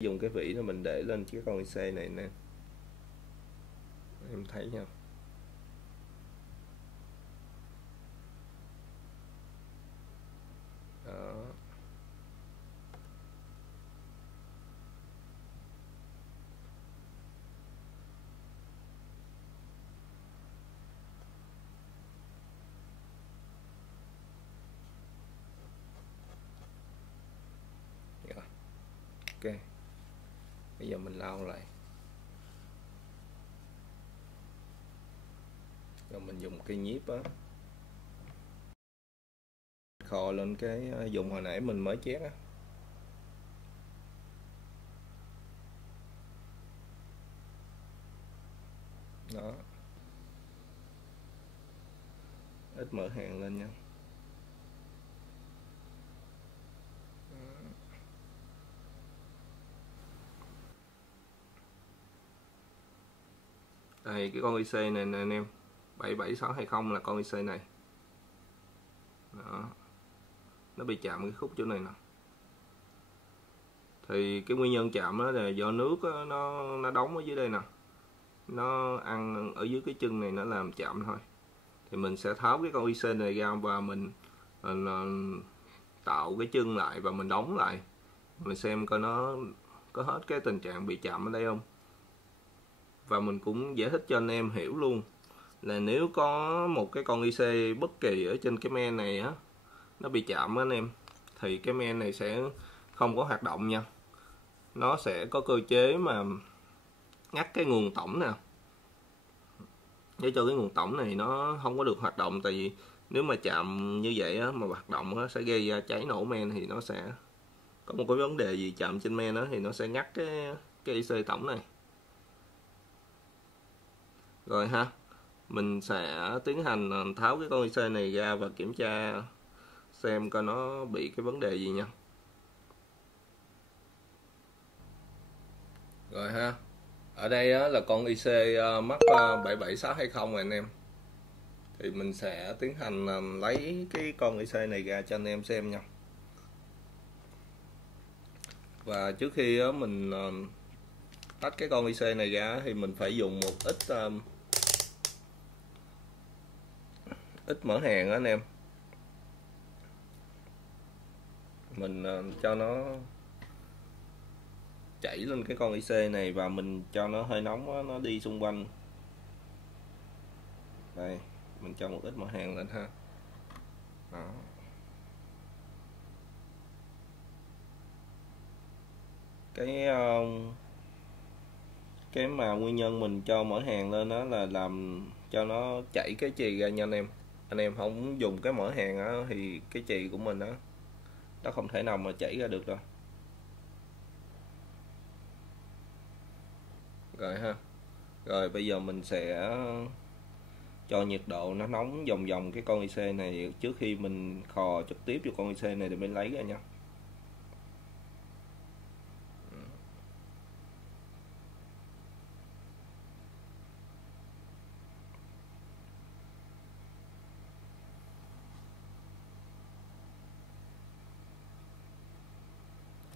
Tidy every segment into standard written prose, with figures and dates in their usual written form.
Dùng cái vỉ đó mình để lên cái con IC này nè, em thấy nha. Đó. Rồi. Ok, bây giờ mình lau lại rồi mình dùng cây nhíp á khò lên cái dùng hồi nãy mình mới chét á. Đó, ít mỡ hàng lên nha. Đây cái con IC này nè anh em, 77620 là con IC này. Đó, nó bị chạm cái khúc chỗ này nè. Thì cái nguyên nhân chạm đó là do nước đó, nó đóng ở dưới đây nè, nó ăn ở dưới cái chân này nó làm chạm thôi. Thì mình sẽ tháo cái con IC này ra và mình tạo cái chân lại và mình đóng lại, mình xem coi nó có hết cái tình trạng bị chạm ở đây không. Và mình cũng giải thích cho anh em hiểu luôn là nếu có một cái con IC bất kỳ ở trên cái men này á, nó bị chạm á anh em, thì cái men này sẽ không có hoạt động nha. Nó sẽ có cơ chế mà ngắt cái nguồn tổng nè, để cho cái nguồn tổng này nó không có được hoạt động. Tại vì nếu mà chạm như vậy á, mà hoạt động á, sẽ gây ra cháy nổ men, thì nó sẽ có một cái vấn đề gì chạm trên men đó thì nó sẽ ngắt cái IC tổng này. Rồi ha, mình sẽ tiến hành tháo cái con IC này ra và kiểm tra xem coi nó bị cái vấn đề gì nha. Rồi ha, ở đây á, là con IC mắc 77620 rồi anh em. Thì mình sẽ tiến hành lấy cái con IC này ra cho anh em xem nha. Và trước khi mình tách cái con IC này ra thì mình phải dùng một ít mỡ hàng đó anh em. Mình cho nó chảy lên cái con IC này và mình cho nó hơi nóng đó, nó đi xung quanh. Đây, mình cho một ít mỡ hàng lên ha. Đó. Cái mà nguyên nhân mình cho mỡ hàng lên đó là làm cho nó chảy cái chì ra nha anh em. Anh em không dùng cái mỡ hàng á thì cái chì của mình đó nó không thể nào mà chảy ra được đâu. Rồi ha, rồi bây giờ mình sẽ cho nhiệt độ nó nóng vòng vòng cái con IC này trước khi mình khò trực tiếp vô con IC này để mình lấy ra nha.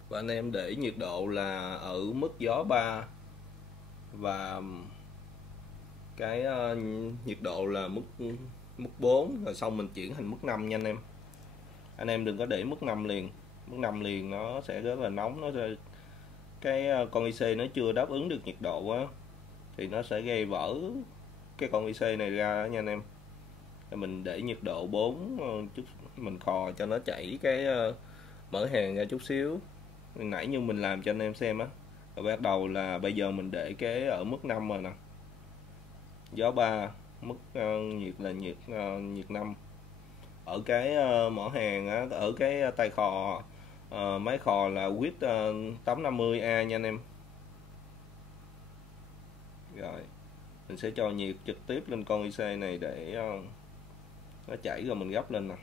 Và anh em để nhiệt độ là ở mức gió 3 và cái nhiệt độ là mức mức 4, rồi xong mình chuyển thành mức 5 nha anh em. Anh em đừng có để mức 5 liền. Mức 5 liền nó sẽ rất là nóng, nó sẽ cái con IC nó chưa đáp ứng được nhiệt độ á, thì nó sẽ gây vỡ cái con IC này ra nha anh em. Mình để nhiệt độ 4 chút, mình khò cho nó chảy cái mỡ hàng ra chút xíu nãy như mình làm cho anh em xem á. Rồi bắt đầu là bây giờ mình để cái ở mức 5 rồi nè, gió 3, mức nhiệt là nhiệt 5. Ở cái mỏ hàng á, ở cái tay khò máy khò là quýt 850A nha anh em. Rồi mình sẽ cho nhiệt trực tiếp lên con IC này để nó chảy rồi mình gấp lên nè.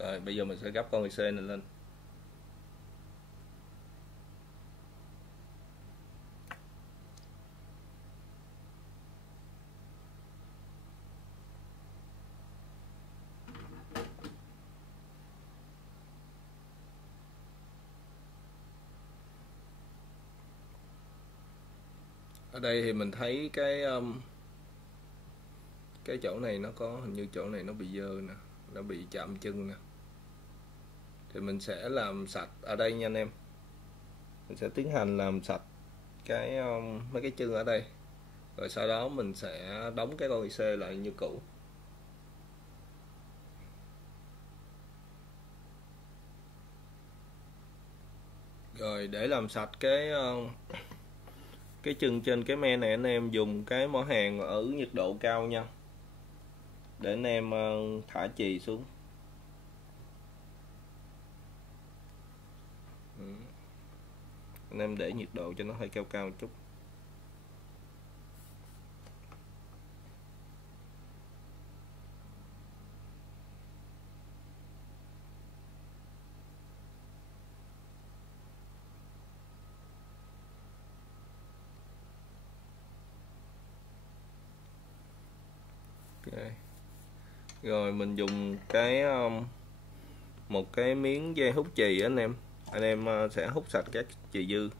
Rồi bây giờ mình sẽ gấp con IC này lên. Ở đây thì mình thấy cái chỗ này nó có, hình như chỗ này nó bị dơ nè, nó bị chạm chân nè, thì mình sẽ làm sạch ở đây nha anh em. Mình sẽ tiến hành làm sạch mấy cái chân ở đây, rồi sau đó mình sẽ đóng cái con IC lại như cũ. Rồi để làm sạch cái chân trên cái me này, anh em dùng cái mỏ hàng ở nhiệt độ cao nha, để anh em thả chì xuống. Anh em để nhiệt độ cho nó hơi cao cao một chút. Okay. Rồi mình dùng một cái miếng dây hút chì anh em sẽ hút sạch các chì dư.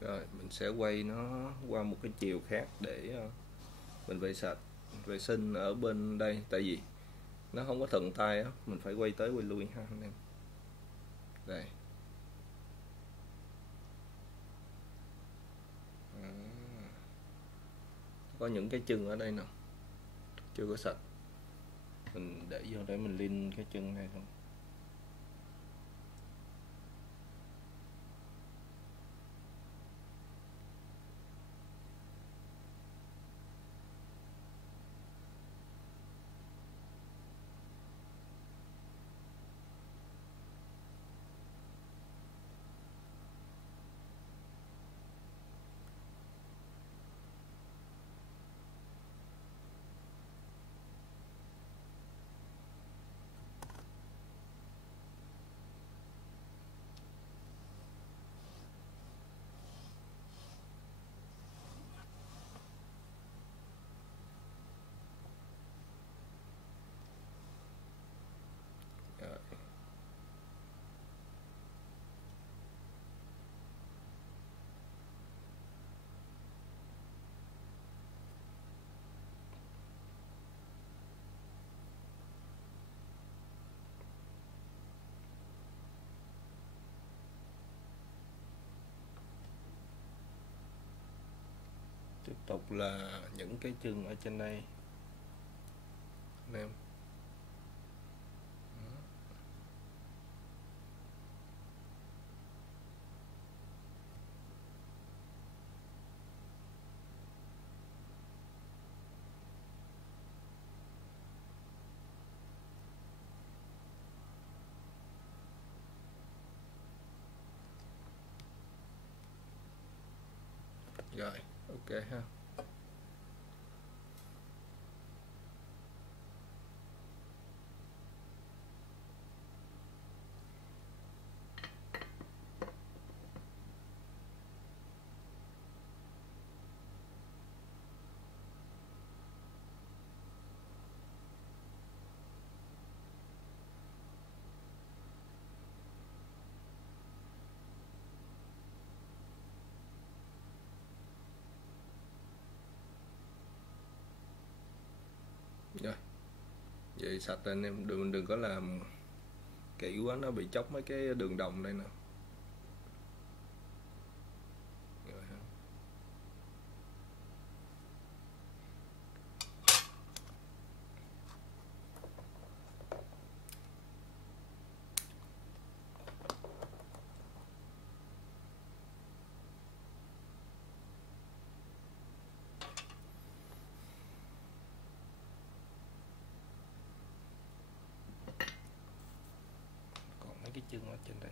Rồi mình sẽ quay nó qua một cái chiều khác để mình vệ sinh ở bên đây, tại vì nó không có thuận tay á, mình phải quay tới quay lui ha anh em. Đây. Có những cái chân ở đây nè chưa có sạch, mình để vô để mình lin cái chân này luôn. Rồi. Tiếp tục là những cái chân ở trên đây anh em. Rồi, ok ha. Rồi, vậy sạch rồi anh em, đừng có làm kỹ quá nó bị chóc mấy cái đường đồng đây nè. Rồi ha. Còn mấy cái chân ở trên đây.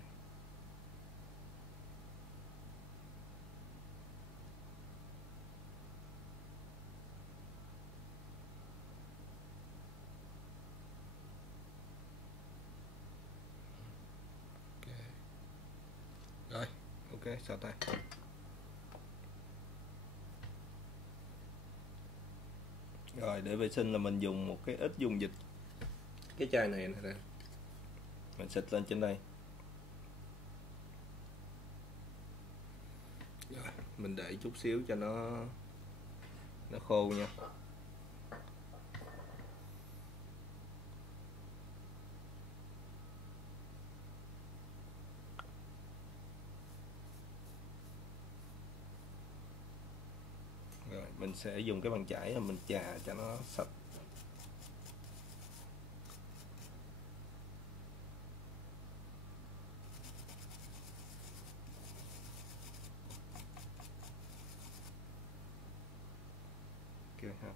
Rồi, ok, xào tay. Rồi, để vệ sinh là mình dùng một cái ít dung dịch. Cái chai này nè, mình xịt lên trên đây. Rồi, mình để chút xíu cho nó khô nha. Rồi, mình sẽ dùng cái bàn chải là mình chà cho nó sạch. Ok ha.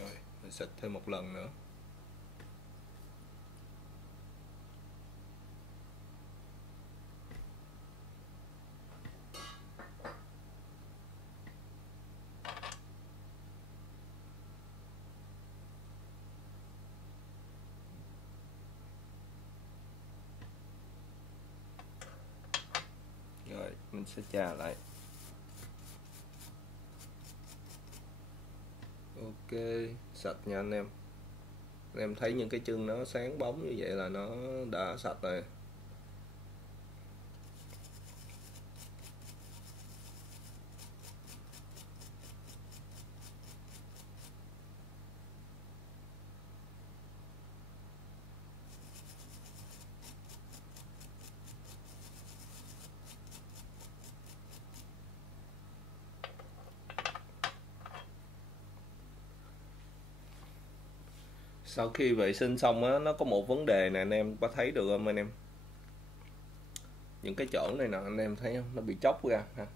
Rồi, mình xịt thêm một lần nữa. Rồi, mình sẽ chà lại. Ok, sạch nha anh em. Anh em thấy những cái chân nó sáng bóng như vậy là nó đã sạch rồi. Sau khi vệ sinh xong á, nó có một vấn đề nè anh em có thấy được không anh em? Những cái chỗ này nè anh em thấy không? Nó bị chóc ra ha.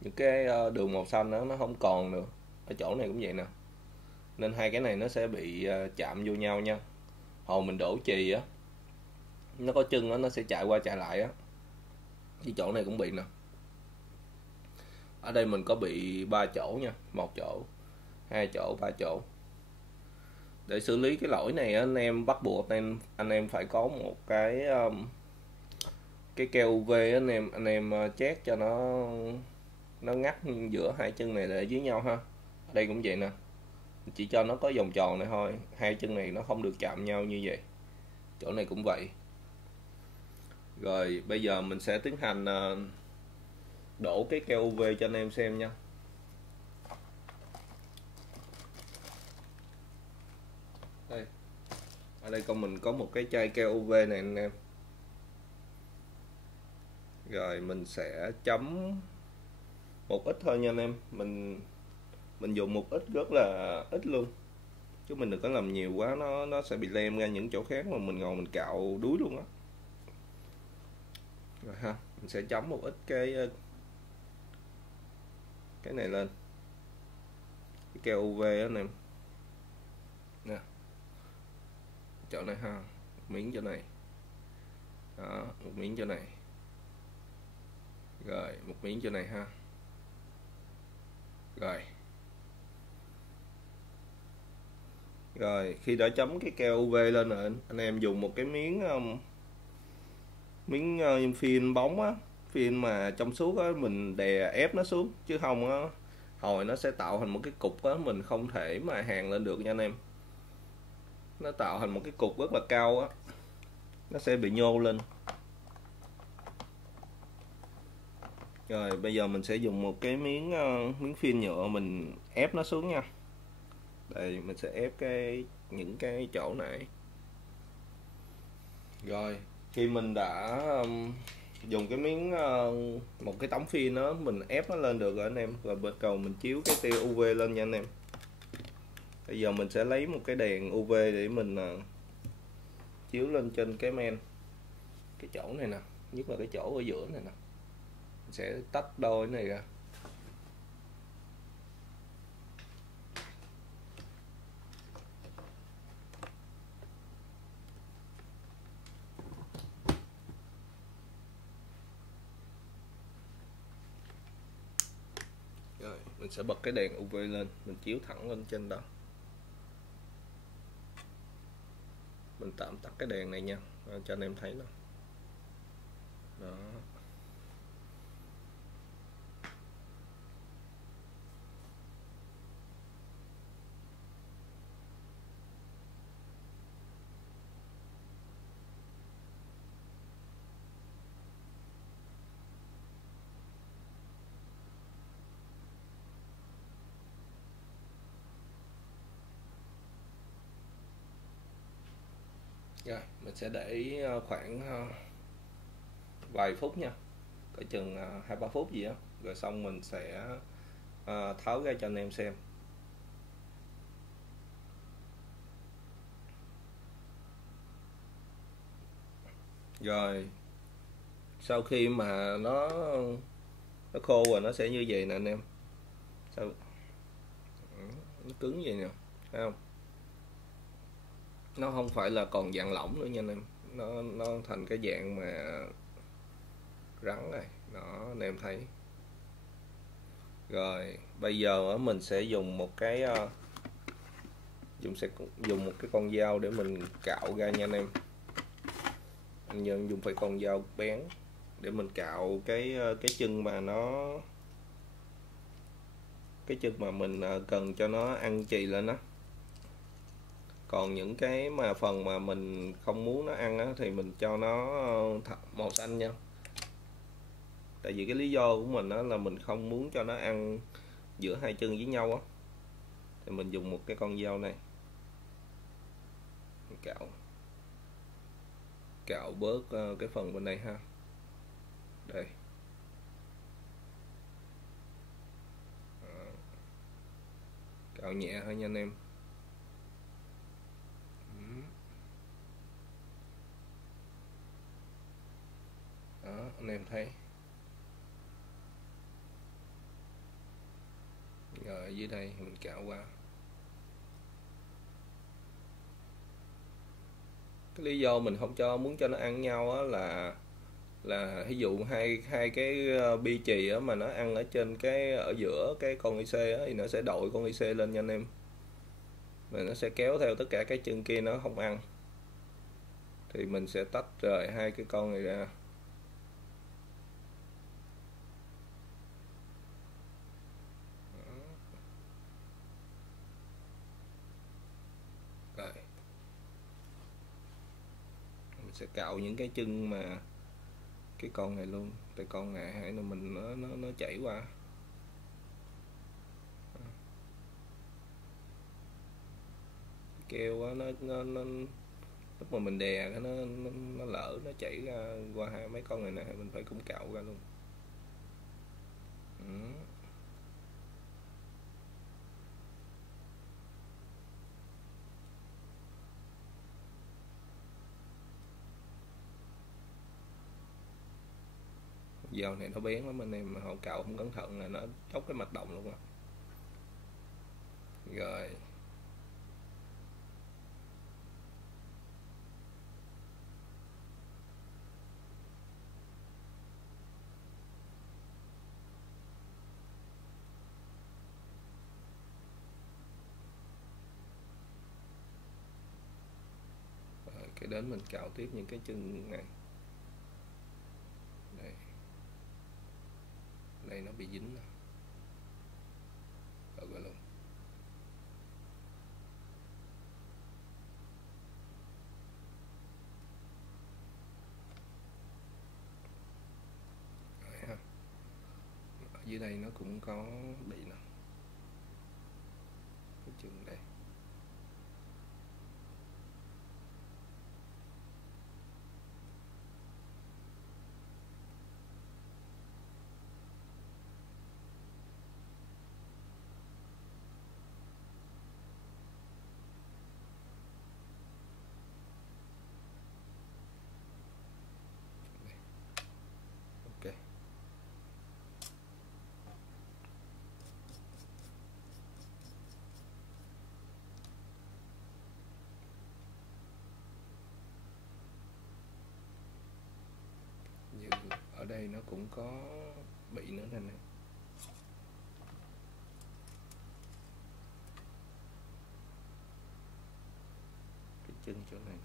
Những cái đường màu xanh đó nó không còn nữa. Ở chỗ này cũng vậy nè. Nên hai cái này nó sẽ bị chạm vô nhau nha. Hồi mình đổ chì á, nó có chân á, nó sẽ chạy qua chạy lại á. Cái chỗ này cũng bị nè. Ở đây mình có bị 3 chỗ nha, một chỗ, hai chỗ, ba chỗ. Để xử lý cái lỗi này anh em bắt buộc anh em phải có một cái keo UV anh em chét cho nó ngắt giữa hai chân này để dưới nhau ha. Ở đây cũng vậy nè, chỉ cho nó có vòng tròn này thôi, hai chân này nó không được chạm nhau như vậy. Chỗ này cũng vậy. Rồi bây giờ mình sẽ tiến hành đổ cái keo UV cho anh em xem nha. Đây, ở đây mình có một cái chai keo UV này anh em. Rồi mình sẽ chấm một ít thôi nha anh em. Mình dùng một ít, rất là ít luôn, chứ mình đừng có làm nhiều quá, nó sẽ bị lem ra những chỗ khác mà mình ngồi mình cạo đuối luôn á. Rồi ha, mình sẽ chấm một ít cái này lên, cái keo UV á anh em nè, chỗ này ha, một miếng chỗ này đó, một miếng chỗ này, rồi một miếng chỗ này ha. Rồi. Rồi, khi đã chấm cái keo UV lên rồi, anh em dùng một cái miếng phim bóng á, phim mà trong suốt á, mình đè ép nó xuống chứ không á hồi nó sẽ tạo thành một cái cục á, mình không thể mà hàn lên được nha anh em. Nó tạo thành một cái cục rất là cao á, nó sẽ bị nhô lên. Rồi bây giờ mình sẽ dùng một cái miếng phim nhựa mình ép nó xuống nha. Đây mình sẽ ép những cái chỗ này. Rồi khi mình đã dùng cái một cái tấm phim đó mình ép nó lên được rồi anh em, rồi bắt đầu mình chiếu cái tia UV lên nha anh em. Bây giờ mình sẽ lấy một cái đèn UV để mình chiếu lên trên cái men, cái chỗ này nè, nhất là cái chỗ ở giữa này nè. Mình sẽ tách đôi cái này ra. Rồi mình sẽ bật cái đèn UV lên, mình chiếu thẳng lên trên đó. Mình tạm tắt cái đèn này nha, cho anh em thấy nó. Đó. Rồi mình sẽ để khoảng vài phút nha, cỡ chừng 2-3 phút gì đó, rồi xong mình sẽ tháo ra cho anh em xem. Rồi sau khi mà nó khô rồi nó sẽ như vậy nè anh em. Sao nó cứng vậy nè, thấy không? Nó không phải là còn dạng lỏng nữa nha anh em, nó thành cái dạng mà rắn này đó, anh em thấy. Rồi bây giờ mình sẽ dùng một cái dùng một cái con dao để mình cạo ra nha anh em. Anh nhân dùng phải con dao bén để mình cạo cái chân mà cái chân mà mình cần cho nó ăn chì lên đó. Còn những cái mà phần mà mình không muốn nó ăn á, thì mình cho nó màu xanh nha. Tại vì cái lý do của mình đó là mình không muốn cho nó ăn giữa hai chân với nhau á, thì mình dùng một cái con dao này mình cạo bớt cái phần bên này ha. Đây. Cạo nhẹ thôi nha anh em. Đó anh em thấy. Rồi ở dưới đây mình cạo qua. Cái lý do mình không muốn cho nó ăn nhau á là ví dụ hai hai cái bi chì á mà nó ăn ở trên ở giữa cái con IC á, thì nó sẽ đội con IC lên nha anh em, và nó sẽ kéo theo tất cả cái chân kia nó không ăn, thì mình sẽ tách rời hai cái con này ra. Rồi mình sẽ cạo những cái chân mà cái con này luôn, tại con này hãy là mình nó chảy qua. Keo á, nó lúc mà mình đè nó lỡ nó chảy ra qua hai mấy con này nè, mình phải cũng cạo ra luôn. Dao này nó bén lắm anh em, mà họ cạo không cẩn thận là nó chóc cái mạch động luôn á. Rồi Cái đến mình cạo tiếp những cái chân này. Đây, đây nó bị dính rồi. Rồi luôn. Rồi ha. Ở dưới đây nó cũng có bị nè. Cái chân đây. Ok. Như ở đây nó cũng có bị nữa nè. Cái chân chỗ này.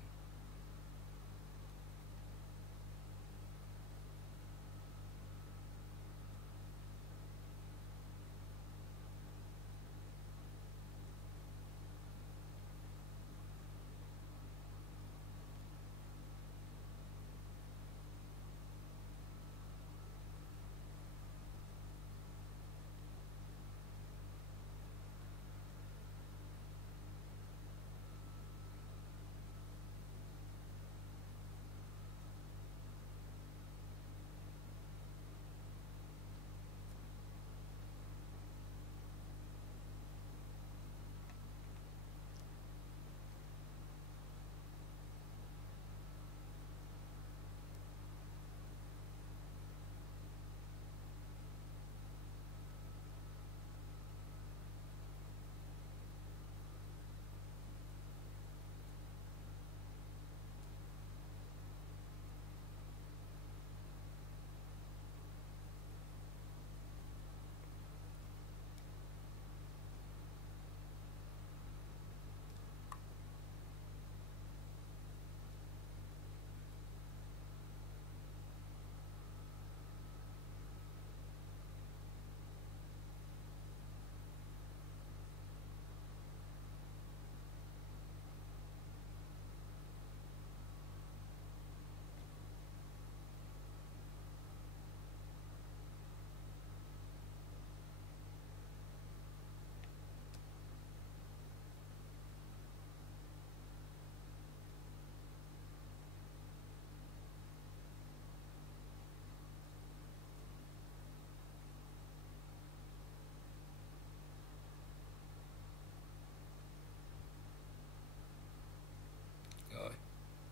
Rồi,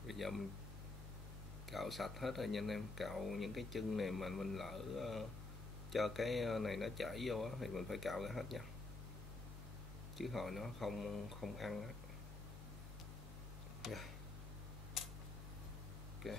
bây giờ mình cạo sạch hết rồi nha anh em. Cạo những cái chân này mà mình lỡ cho cái này nó chảy vô á, thì mình phải cạo ra hết nha, chứ hồi nó không ăn á. Rồi. Ok.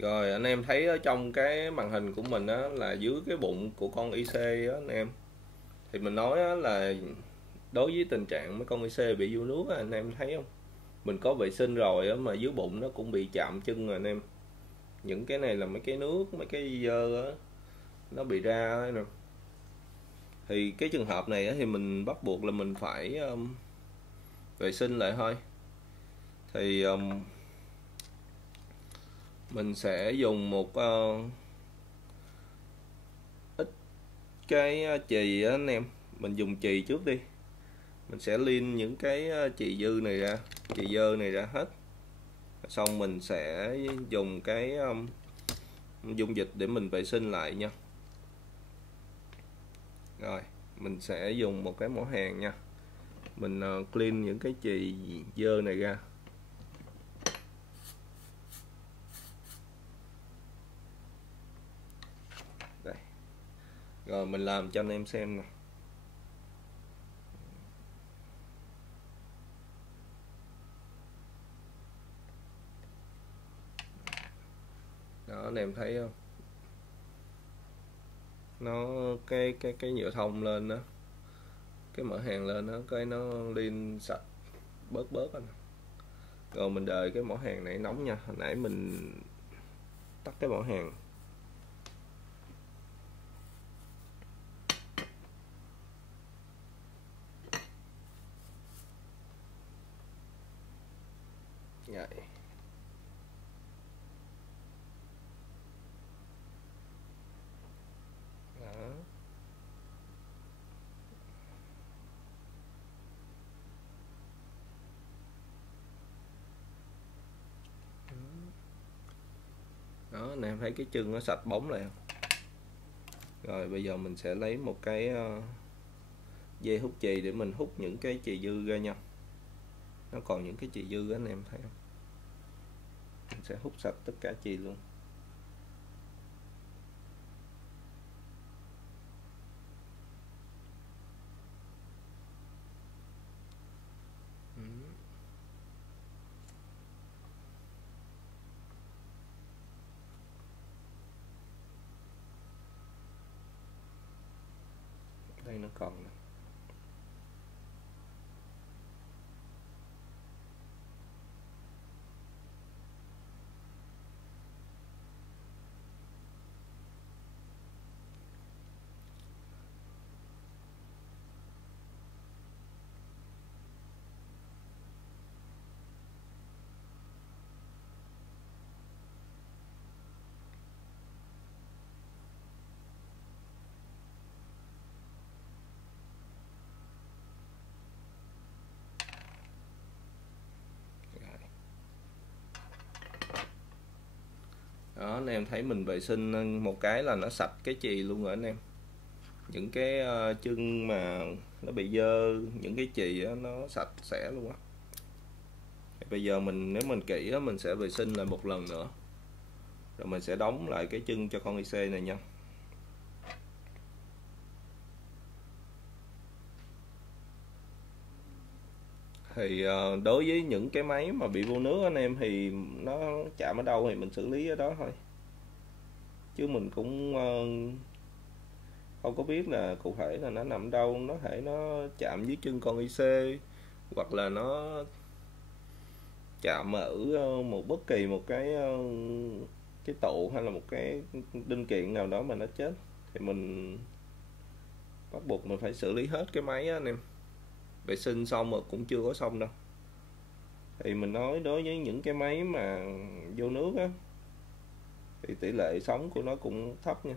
Rồi anh em thấy ở trong cái màn hình của mình á, là dưới cái bụng của con IC á anh em, thì mình nói á, là đối với tình trạng mấy con IC bị vô nước á, anh em thấy không, mình có vệ sinh rồi á, mà dưới bụng nó cũng bị chạm chân rồi anh em. Những cái này là mấy cái nước, mấy cái dơ á, nó bị ra nè. Thì cái trường hợp này á, thì mình bắt buộc là mình phải vệ sinh lại thôi. Thì mình sẽ dùng một ít cái chì á anh em. Mình dùng chì trước đi. Mình sẽ liên những cái chì dư này ra, chì dơ này ra hết. Xong mình sẽ dùng cái dung dịch để mình vệ sinh lại nha. Rồi mình sẽ dùng một cái mỏ hàn nha, mình clean những cái chì dơ này ra. Rồi mình làm cho anh em xem nè. Đó, anh em thấy không? Nó cái nhựa thông lên đó, cái mở hàng lên đó, cái nó liên sạch bớt bớt anh. Rồi mình đợi cái mỏ hàng này nóng nha. Hồi nãy mình tắt cái mỏ hàng. Vậy. Đó. Đó, anh em thấy cái chân nó sạch bóng lại không? Rồi bây giờ mình sẽ lấy một cái dây hút chì để mình hút những cái chì dư ra nha. Nó còn những cái chì dư đó, anh em thấy không? Mình sẽ hút sạch tất cả chì luôn. Đây nó còn nè. Đó, anh em thấy mình vệ sinh một cái là nó sạch cái chì luôn rồi anh em. Những cái chân mà nó bị dơ, những cái chì đó, nó sạch sẽ luôn á. Bây giờ mình nếu mình kỹ đó, mình sẽ vệ sinh lại một lần nữa. Rồi mình sẽ đóng lại cái chân cho con IC này nha. Thì đối với những cái máy mà bị vô nước anh em thì nó chạm ở đâu thì mình xử lý ở đó thôi. Chứ mình cũng không có biết là cụ thể là nó nằm đâu. Nó thể nó chạm dưới chân con IC, hoặc là nó chạm ở bất kỳ một cái tụ hay là một cái linh kiện nào đó mà nó chết, thì mình bắt buộc mình phải xử lý hết cái máy á anh em. Vệ sinh xong mà cũng chưa có xong đâu. Thì mình nói đối với những cái máy mà vô nước á thì tỷ lệ sống của nó cũng thấp nha.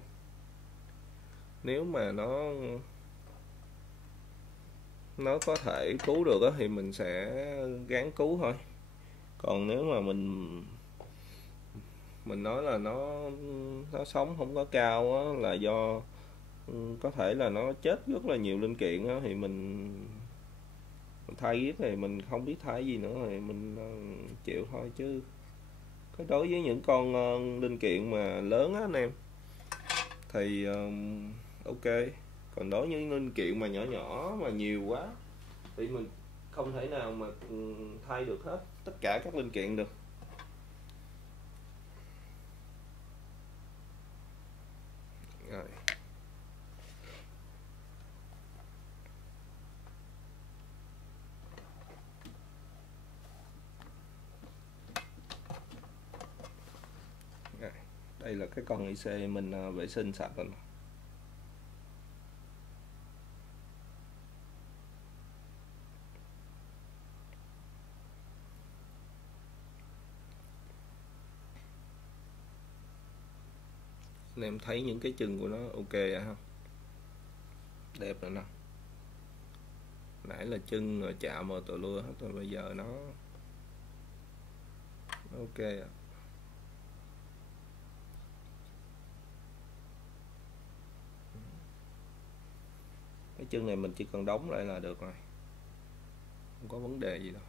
Nếu mà nó có thể cứu được á thì mình sẽ gắng cứu thôi. Còn nếu mà mình nói là nó sống không có cao á, là do có thể là nó chết rất là nhiều linh kiện á, thì mình thay thì mình không biết thay gì nữa, thì mình chịu thôi. Chứ cái đối với những con linh kiện mà lớn á anh em thì ok. Còn đối với những linh kiện mà nhỏ nhỏ mà nhiều quá thì mình không thể nào mà thay được hết tất cả các linh kiện được. Rồi. Rồi. Đây là cái con IC mình vệ sinh sạch rồi. Anh em thấy những cái chân của nó ok à không? Đẹp rồi nè. Nãy là chân rồi chạm vào tựa lưa hết rồi, bây giờ nó ok à. Cái chân này mình chỉ cần đóng lại là được rồi, không có vấn đề gì đâu.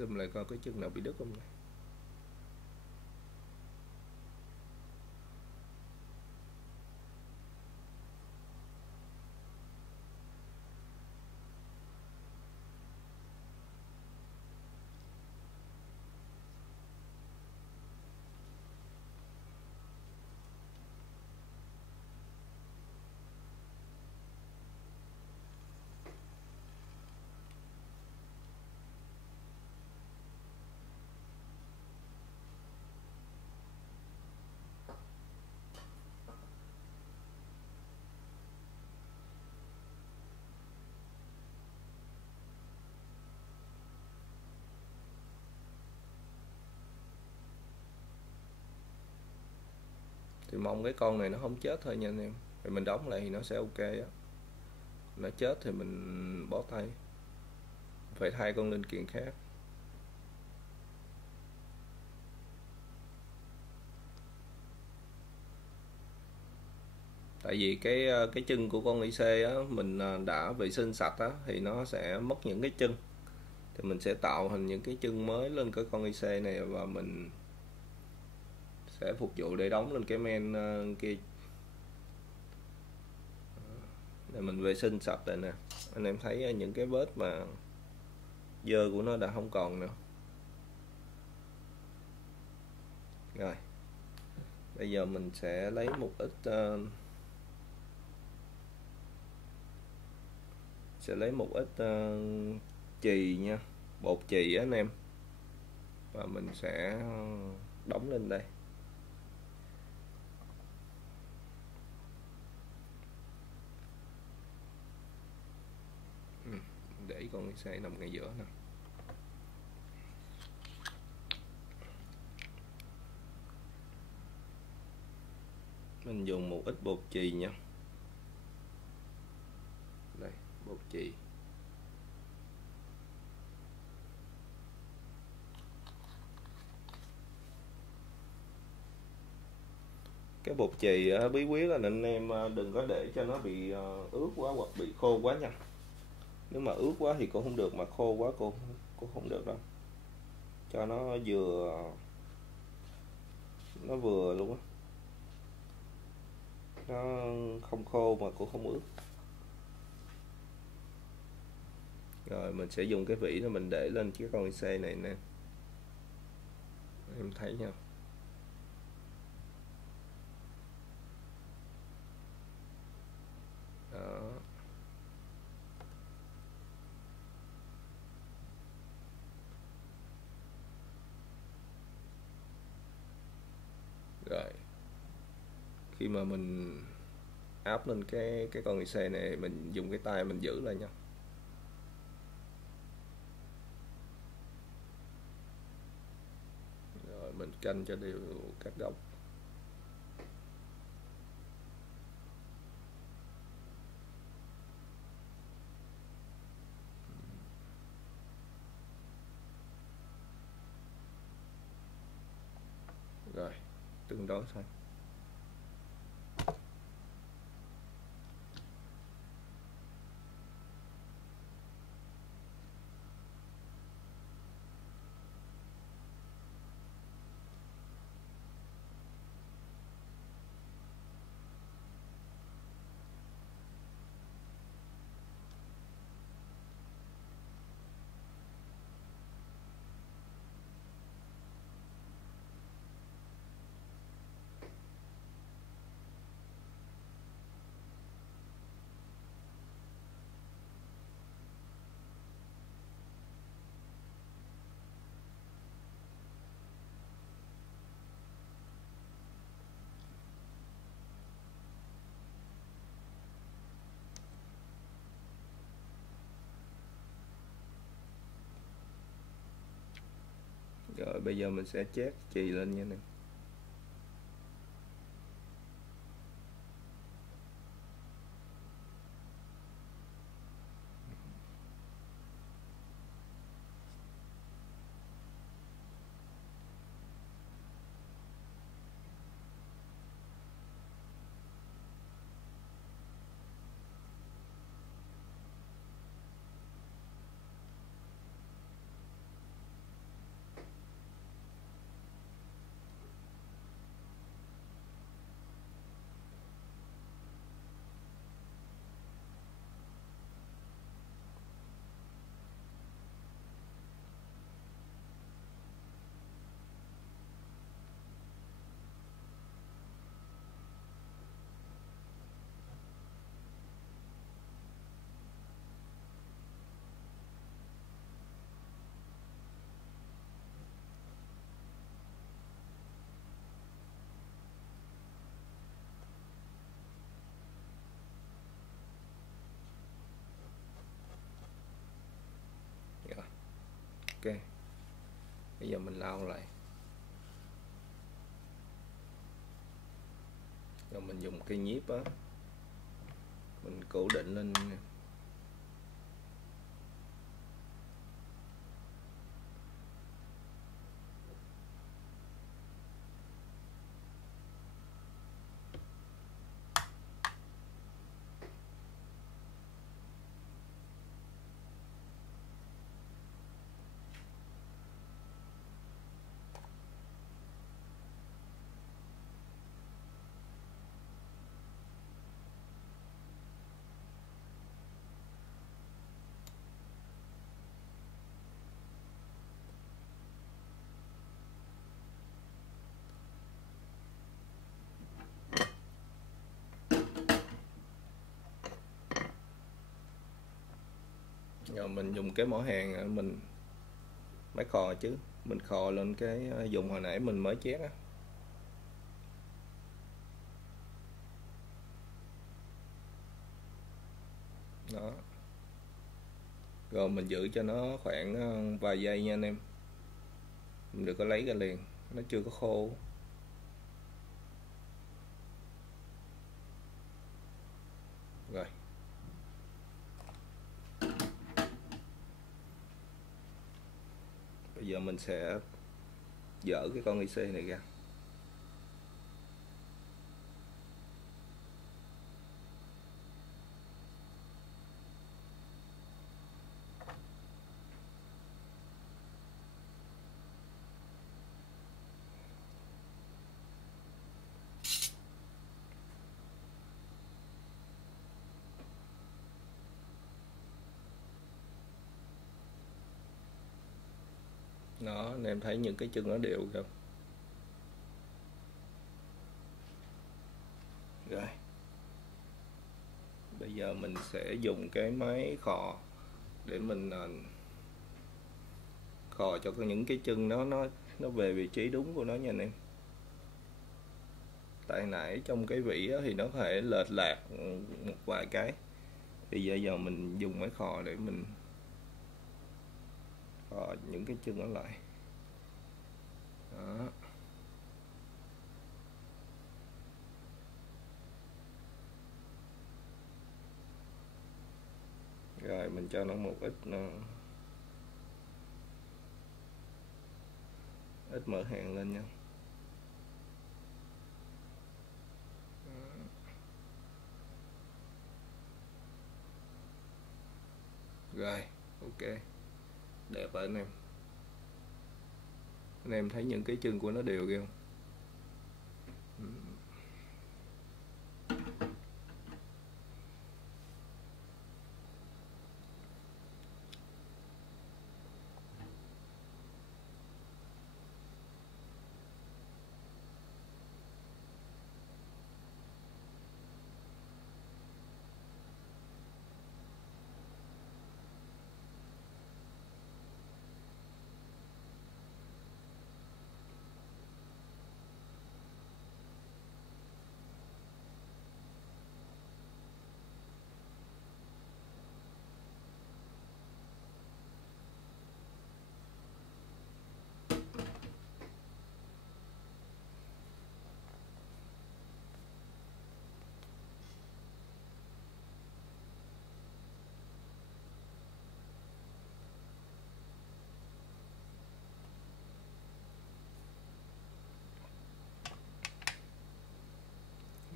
Zoom lại coi cái chân nào bị đứt không này. Thì mong cái con này nó không chết thôi nha anh em, rồi mình đóng lại thì nó sẽ ok á. Nó chết thì mình bó tay, phải thay con linh kiện khác. Tại vì cái chân của con IC á mình đã vệ sinh sạch á thì nó sẽ mất những cái chân, thì mình sẽ tạo thành những cái chân mới lên cái con IC này, và mình sẽ phục vụ để đóng lên cái men kia. Để mình vệ sinh sạch rồi nè, anh em thấy những cái vết mà dơ của nó đã không còn nữa. Rồi bây giờ mình sẽ lấy một ít chì nha, bột chì á anh em, và mình sẽ đóng lên đây. Để con IC nằm ngay giữa nè. Mình dùng một ít bột chì nha. Đây, bột chì. Cái bột chì bí quyết là anh em đừng có để cho nó bị ướt quá hoặc bị khô quá nha. Nếu mà ướt quá thì cũng không được, mà khô quá cũng không được đâu. Cho nó vừa luôn á. Nó không khô mà cũng không ướt. Rồi mình sẽ dùng cái vỉ đó mình để lên cái con IC này nè, em thấy nha. Đó. Rồi khi mà mình áp lên cái con IC này, mình dùng cái tay mình giữ lại nha. Rồi mình canh cho đều các góc. Rồi tương đối thôi. Rồi bây giờ mình sẽ chét chì lên nha nè. Ok, bây giờ mình lau lại rồi mình dùng cây nhíp á, mình cố định lên. Rồi mình dùng cái mỏ hàng mình máy khò chứ, mình khò lên cái dùng hồi nãy mình mới chét á. Đó. Rồi mình giữ cho nó khoảng vài giây nha anh em. Mình đừng có lấy ra liền, nó chưa có khô. Rồi. Bây giờ mình sẽ dỡ cái con IC này ra. Đó, anh em thấy những cái chân nó đều không? Rồi. Bây giờ mình sẽ dùng cái máy khò để mình khò cho những cái chân nó về vị trí đúng của nó nha anh em. Tại nãy trong cái vỉ thì nó có thể lệch lạc một vài cái, thì giờ mình dùng máy khò để mình khò những cái chân nó lại. Đó. Rồi mình cho nó một ít mỡ hàng lên nha. Rồi, ok, đẹp rồi anh em. Anh em thấy những cái chân của nó đều không?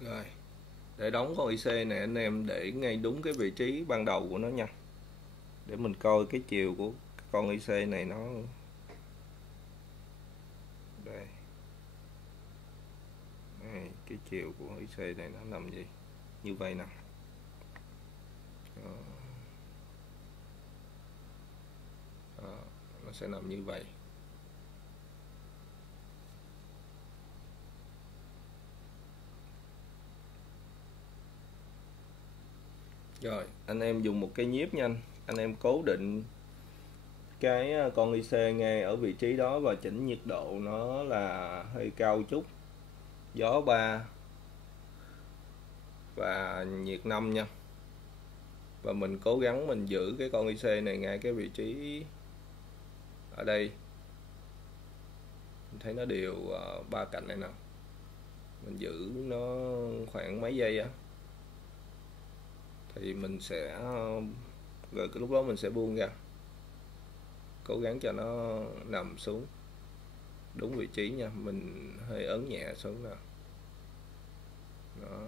Rồi, để đóng con IC này anh em để ngay đúng cái vị trí ban đầu của nó nha, để mình coi cái chiều của con IC này nó đây. Đây, cái chiều của IC này nó nằm gì như vậy nè. Đó. Đó, nó sẽ nằm như vậy. Rồi, anh em dùng một cái nhíp nha anh em cố định cái con IC ngay ở vị trí đó và chỉnh nhiệt độ nó là hơi cao chút, gió 3 và nhiệt 5 nha. Và mình cố gắng mình giữ cái con IC này ngay cái vị trí Ở đây mình thấy nó đều ba cạnh này nè, mình giữ nó khoảng mấy giây á thì mình sẽ rồi cái lúc đó mình sẽ buông ra, cố gắng cho nó nằm xuống đúng vị trí nha, mình hơi ấn nhẹ xuống nè đó.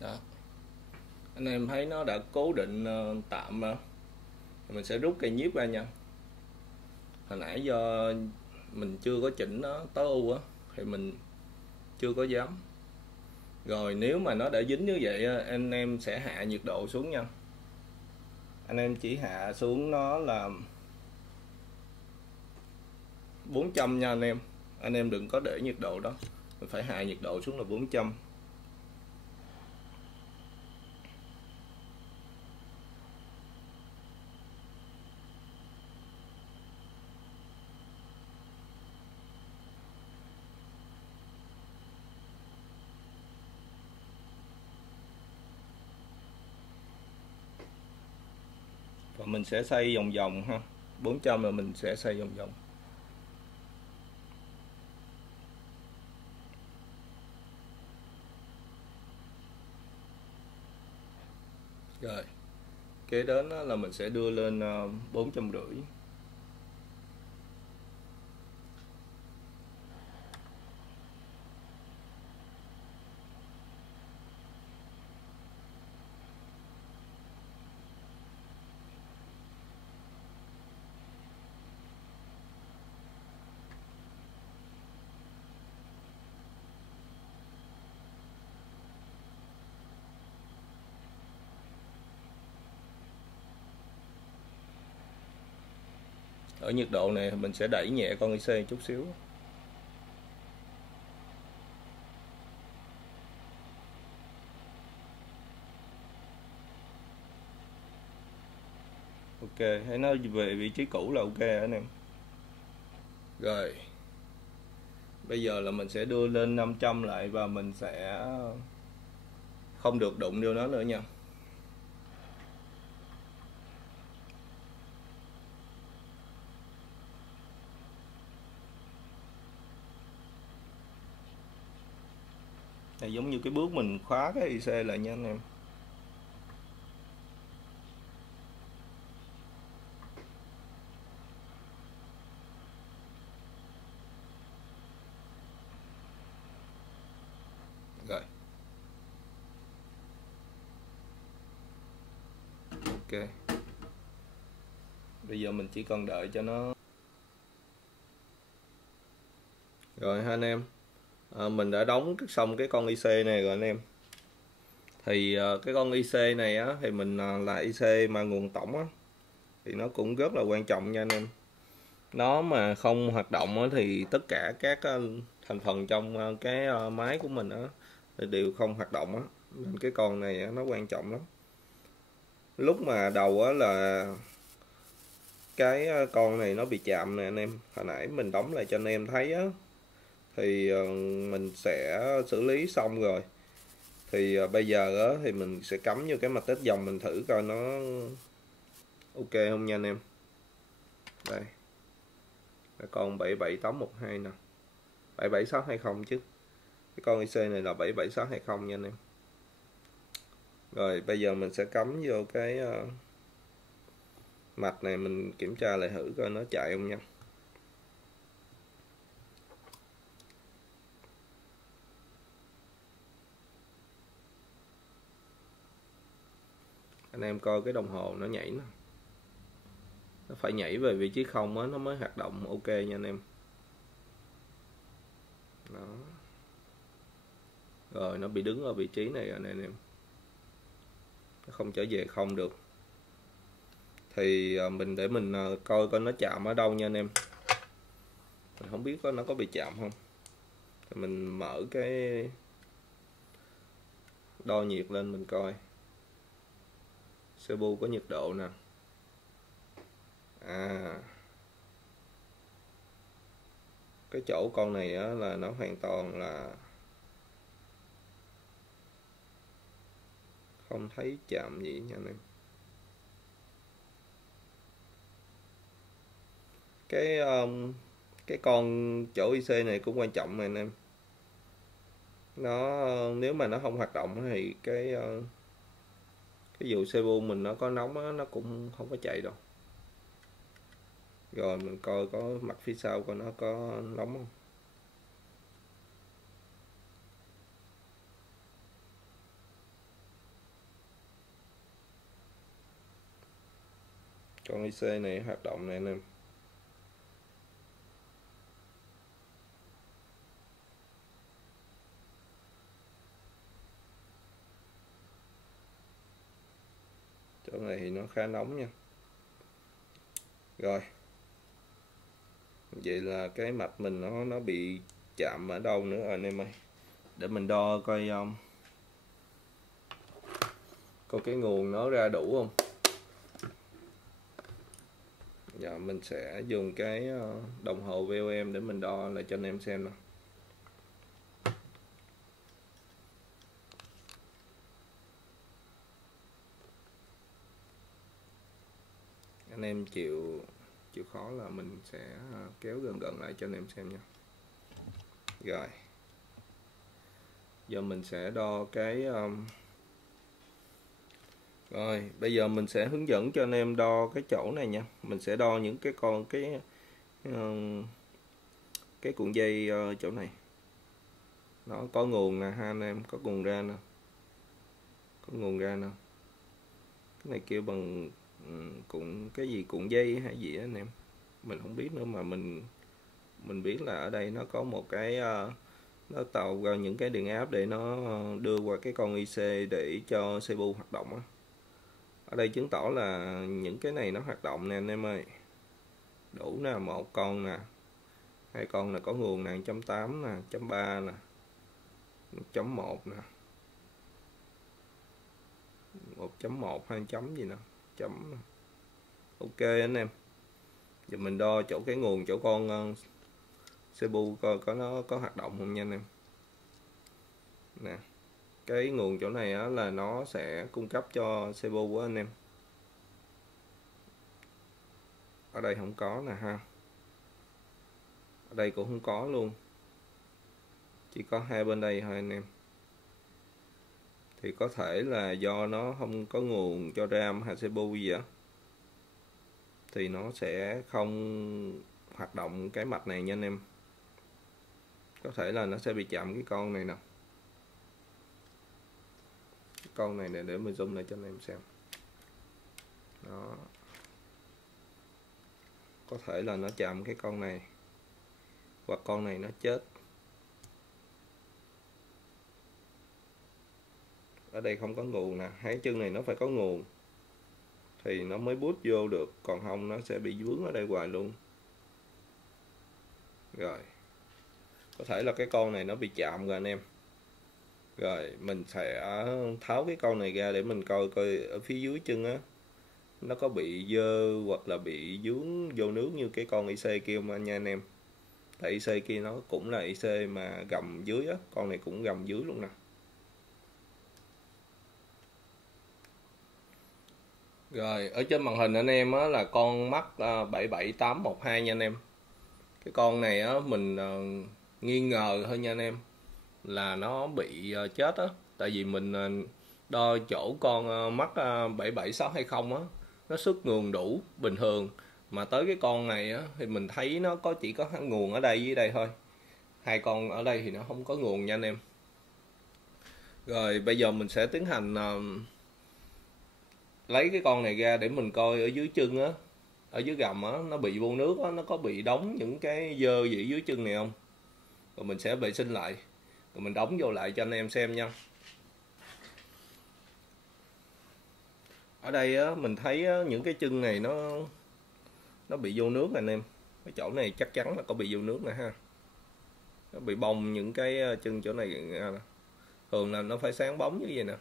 Đó, anh em thấy nó đã cố định tạm rồi. Mình sẽ rút cây nhíp ra nha. Hồi nãy do mình chưa có chỉnh nó tối ưu á thì mình chưa có dám. Rồi nếu mà nó đã dính như vậy anh em sẽ hạ nhiệt độ xuống nha. Anh em chỉ hạ xuống nó là 400 nha anh em. Anh em đừng có để nhiệt độ đó, mình phải hạ nhiệt độ xuống là 400. Và mình sẽ xoay vòng vòng ha. 400 là mình sẽ xoay vòng vòng. Rồi, kế đến là mình sẽ đưa lên 450. Ở nhiệt độ này mình sẽ đẩy nhẹ con IC chút xíu. Ok, thấy nó về vị trí cũ là ok anh em. Rồi, bây giờ là mình sẽ đưa lên 500 lại và mình sẽ không được đụng vô nó nữa nha. Đây giống như cái bước mình khóa cái IC lại nha anh em. Rồi. Ok. Bây giờ mình chỉ cần đợi cho nó. Rồi ha anh em. Mình đã đóng xong cái con IC này rồi anh em. Thì cái con IC này á thì mình là IC mà nguồn tổng á thì nó cũng rất là quan trọng nha anh em. Nó mà không hoạt động á thì tất cả các thành phần trong cái máy của mình á thì đều không hoạt động á, nên cái con này á, nó quan trọng lắm. Lúc mà đầu á là cái con này nó bị chạm nè anh em, hồi nãy mình đóng lại cho anh em thấy á, thì mình sẽ xử lý xong rồi thì bây giờ á thì mình sẽ cắm vô cái mặt test dòng mình thử coi nó ok không nha anh em. Đây là con 77812 nè, 77620 chứ cái con IC này là 77620 nha anh em. Rồi bây giờ mình sẽ cắm vô cái mạch này, mình kiểm tra lại thử coi nó chạy không nha. Anh em coi cái đồng hồ nó nhảy nè, nó phải nhảy về vị trí không á nó mới hoạt động ok nha anh em. Đó. Rồi nó bị đứng ở vị trí này rồi nè anh em, nó không trở về không được. Thì mình để mình coi coi nó chạm ở đâu nha anh em. Mình không biết nó có bị chạm không. Thì mình mở cái đo nhiệt lên mình coi. CPU có nhiệt độ nè. Cái chỗ con này á, là nó hoàn toàn là không thấy chạm gì nha anh em. Cái con chỗ IC này cũng quan trọng này anh em. Nó nếu mà nó không hoạt động thì cái vụ CPU mình nó có nóng á, nó cũng không có chạy đâu. Rồi mình coi có mặt phía sau coi nó có nóng không. Con IC này hoạt động này anh em. Chỗ này thì nó khá nóng nha. Rồi vậy là cái mạch mình nó bị chạm ở đâu nữa rồi anh em ơi. Để mình đo coi cái nguồn nó ra đủ không. Giờ mình sẽ dùng cái đồng hồ VOM để mình đo lại cho anh em xem nè. Anh em chịu khó là mình sẽ kéo gần gần lại cho anh em xem nha. Rồi giờ mình sẽ đo cái rồi bây giờ mình sẽ hướng dẫn cho anh em đo cái chỗ này nha. Mình sẽ đo những cái cái cuộn dây chỗ này nó có nguồn nè ha anh em, có nguồn ra nè, cái này kêu bằng cái gì cuộn dây hay gì đó anh em, mình không biết nữa, mà mình biết là ở đây nó có một cái nó tạo ra những cái điện áp để nó đưa qua cái con IC để cho CPU hoạt động á. Ở đây chứng tỏ là những cái này nó hoạt động nè anh em ơi. Đủ nè, một con nè, hai con là có nguồn nè, 1.8 nè, 1.3 nè, 1.1 nè, 1.1 2 chấm gì nè, chấm. Ok anh em. Giờ mình đo chỗ cái nguồn chỗ con CPU coi có nó có hoạt động không nha anh em. Nè, cái nguồn chỗ này á, là nó sẽ cung cấp cho CPU của anh em. Ở đây không có nè ha. Ở đây cũng không có luôn. Chỉ có hai bên đây thôi anh em. Thì có thể là do nó không có nguồn cho RAM hay CPU gì á, thì nó sẽ không hoạt động cái mạch này nha anh em. Có thể là nó sẽ bị chậm cái con này nè. Cái con này nè, để mình zoom lại cho anh em xem. Đó. Có thể là nó chậm cái con này, hoặc con này nó chết. Ở đây không có nguồn nè, hai chân này nó phải có nguồn thì nó mới boot vô được, còn không nó sẽ bị vướng ở đây hoài luôn. Rồi có thể là cái con này nó bị chạm rồi anh em. Rồi mình sẽ tháo cái con này ra để mình coi ở phía dưới chân á nó có bị dơ hoặc là bị vướng vô nước như cái con IC kia mà nha anh em. Tại IC kia nó cũng là IC mà gầm dưới á, con này cũng gầm dưới luôn nè. Rồi ở trên màn hình anh em á là con Mac 77812 nha anh em. Cái con này á mình nghi ngờ thôi nha anh em, là nó bị chết á. Tại vì mình đo chỗ con mắc 77620 á, nó xuất nguồn đủ bình thường, mà tới cái con này á thì mình thấy nó chỉ có nguồn ở đây với đây thôi, hai con ở đây thì nó không có nguồn nha anh em. Rồi bây giờ mình sẽ tiến hành lấy cái con này ra để mình coi ở dưới chân á, ở dưới gầm á, nó bị vô nước á, nó có bị đóng những cái dơ gì dưới chân này không, rồi mình sẽ vệ sinh lại rồi mình đóng vô lại cho anh em xem nha. Ở đây á mình thấy á, những cái chân này nó bị vô nước anh em, cái chỗ này chắc chắn là có bị vô nước nè ha, nó bị bong những cái chân chỗ này, thường là nó phải sáng bóng như vậy nè,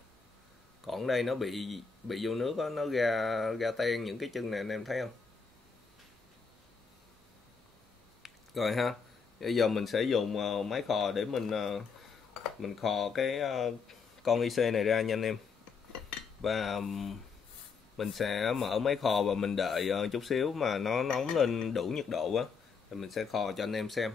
còn đây nó bị vô nước á, nó ra ten những cái chân này anh em thấy không. Rồi ha, bây giờ mình sẽ dùng máy khò để mình khò cái con IC này ra nha anh em, và mình sẽ mở máy khò và mình đợi chút xíu mà nó nóng lên đủ nhiệt độ á, rồi mình sẽ khò cho anh em xem.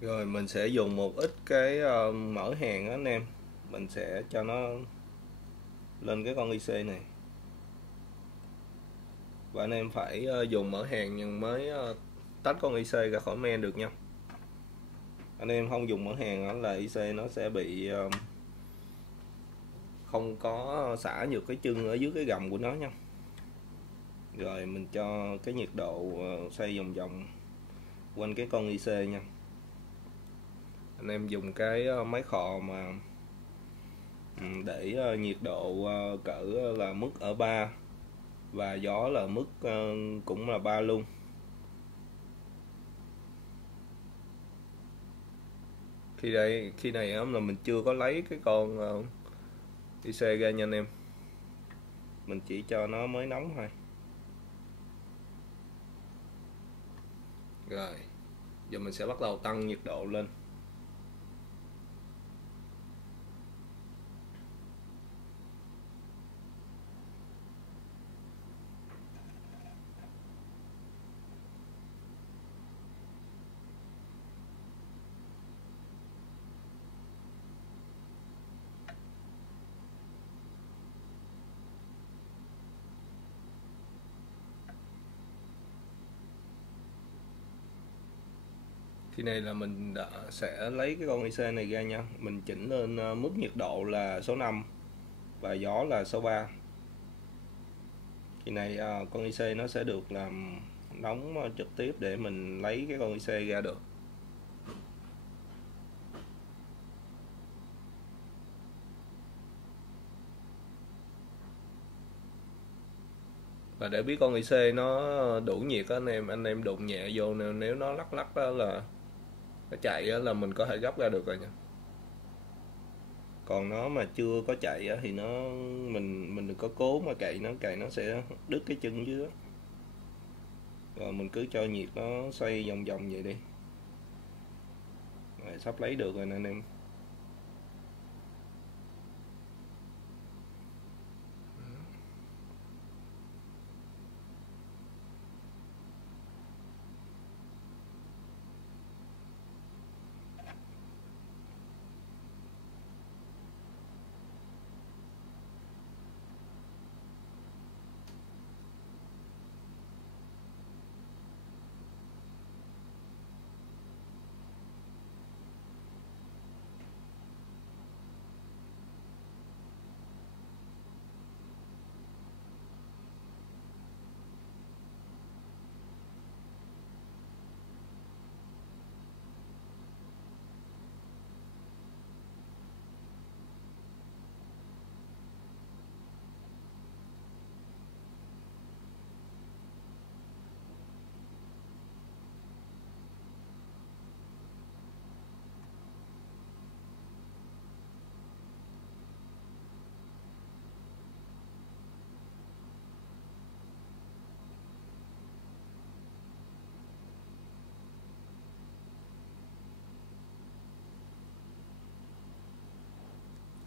Rồi mình sẽ dùng một ít cái mỡ hàng á anh em, mình sẽ cho nó lên cái con IC này, và anh em phải dùng mỡ hàng nhưng mới tách con IC ra khỏi men được nha. Anh em không dùng mỡ hàng đó là IC nó sẽ bị không có xả được cái chân ở dưới cái gầm của nó nha. Rồi mình cho cái nhiệt độ xoay vòng vòng quanh cái con IC nha. Anh em dùng cái máy khò mà để nhiệt độ cỡ là mức ở 3 và gió là mức cũng là 3 luôn. Khi này là mình chưa có lấy cái con IC ra nha anh em, mình chỉ cho nó mới nóng thôi. Rồi giờ mình sẽ bắt đầu tăng nhiệt độ lên. Khi này là mình sẽ lấy cái con IC này ra nha, mình chỉnh lên mức nhiệt độ là số 5 và gió là số 3. Khi này con IC nó sẽ được làm nóng trực tiếp để mình lấy cái con IC ra được. Và để biết con IC nó đủ nhiệt á anh em đụng nhẹ vô, nếu nó lắc lắc đó là nó chạy đó là mình có thể gấp ra được rồi nha. Còn nó mà chưa có chạy á thì mình đừng có cố mà cậy nó sẽ đứt cái chân dưới đó. Rồi mình cứ cho nhiệt nó xoay vòng vòng vậy đi. Rồi, sắp lấy được rồi nè anh em.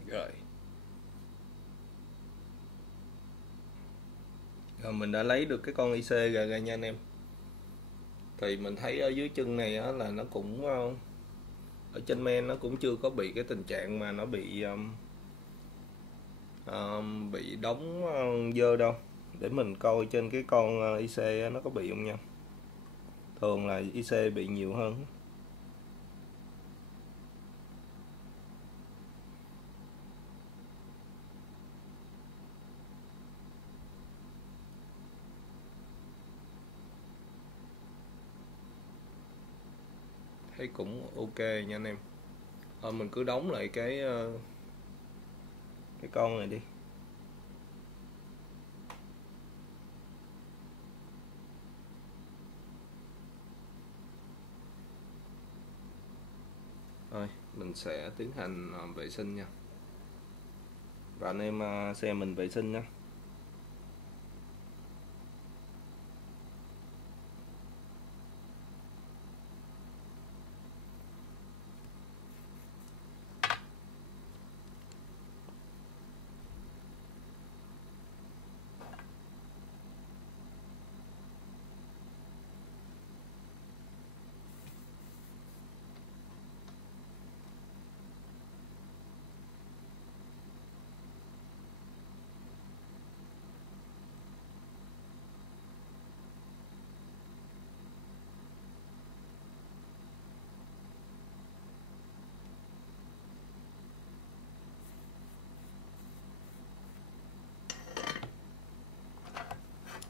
Rồi. Rồi mình đã lấy được cái con IC ra nha anh em. Thì mình thấy ở dưới chân này á, là nó cũng ở trên men nó cũng chưa có bị cái tình trạng mà nó bị đóng dơ đâu. Để mình coi trên cái con IC nó có bị không nha. Thường là IC bị nhiều hơn. Thấy cũng ok nha anh em. Mình cứ đóng lại cái con này đi. Rồi mình sẽ tiến hành vệ sinh nha, và anh em xem mình vệ sinh nha.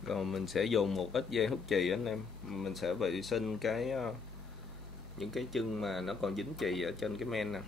Rồi mình sẽ dùng một ít dây hút chì anh em. Mình sẽ vệ sinh những cái chân mà nó còn dính chì ở trên cái men nè.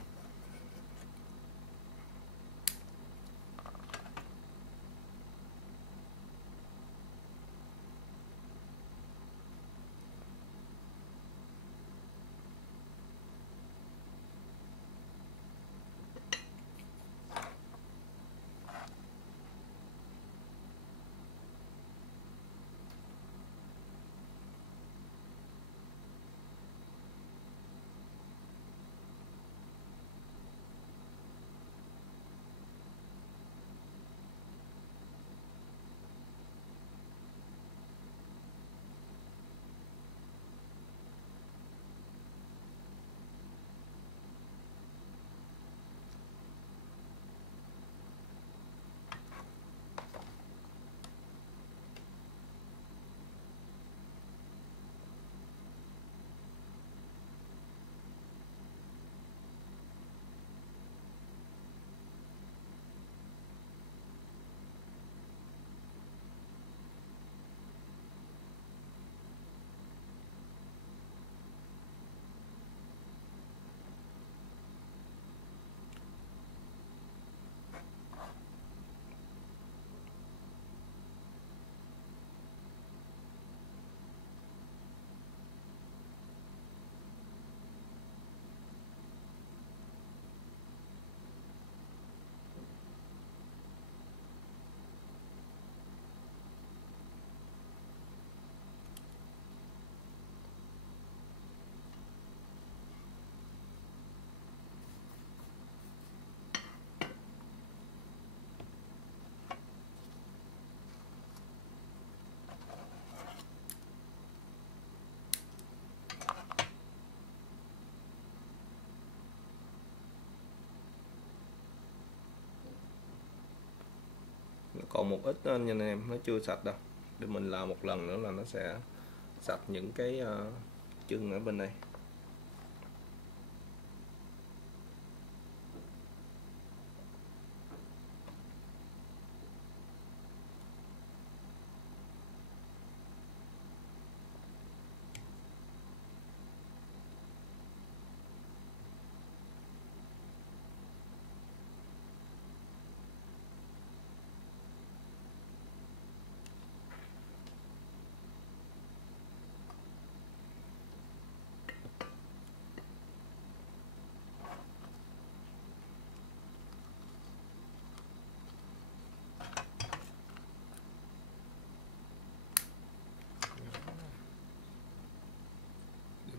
Còn một ít nha anh em, nó chưa sạch đâu. Để mình làm một lần nữa là nó sẽ sạch những cái chân ở bên đây.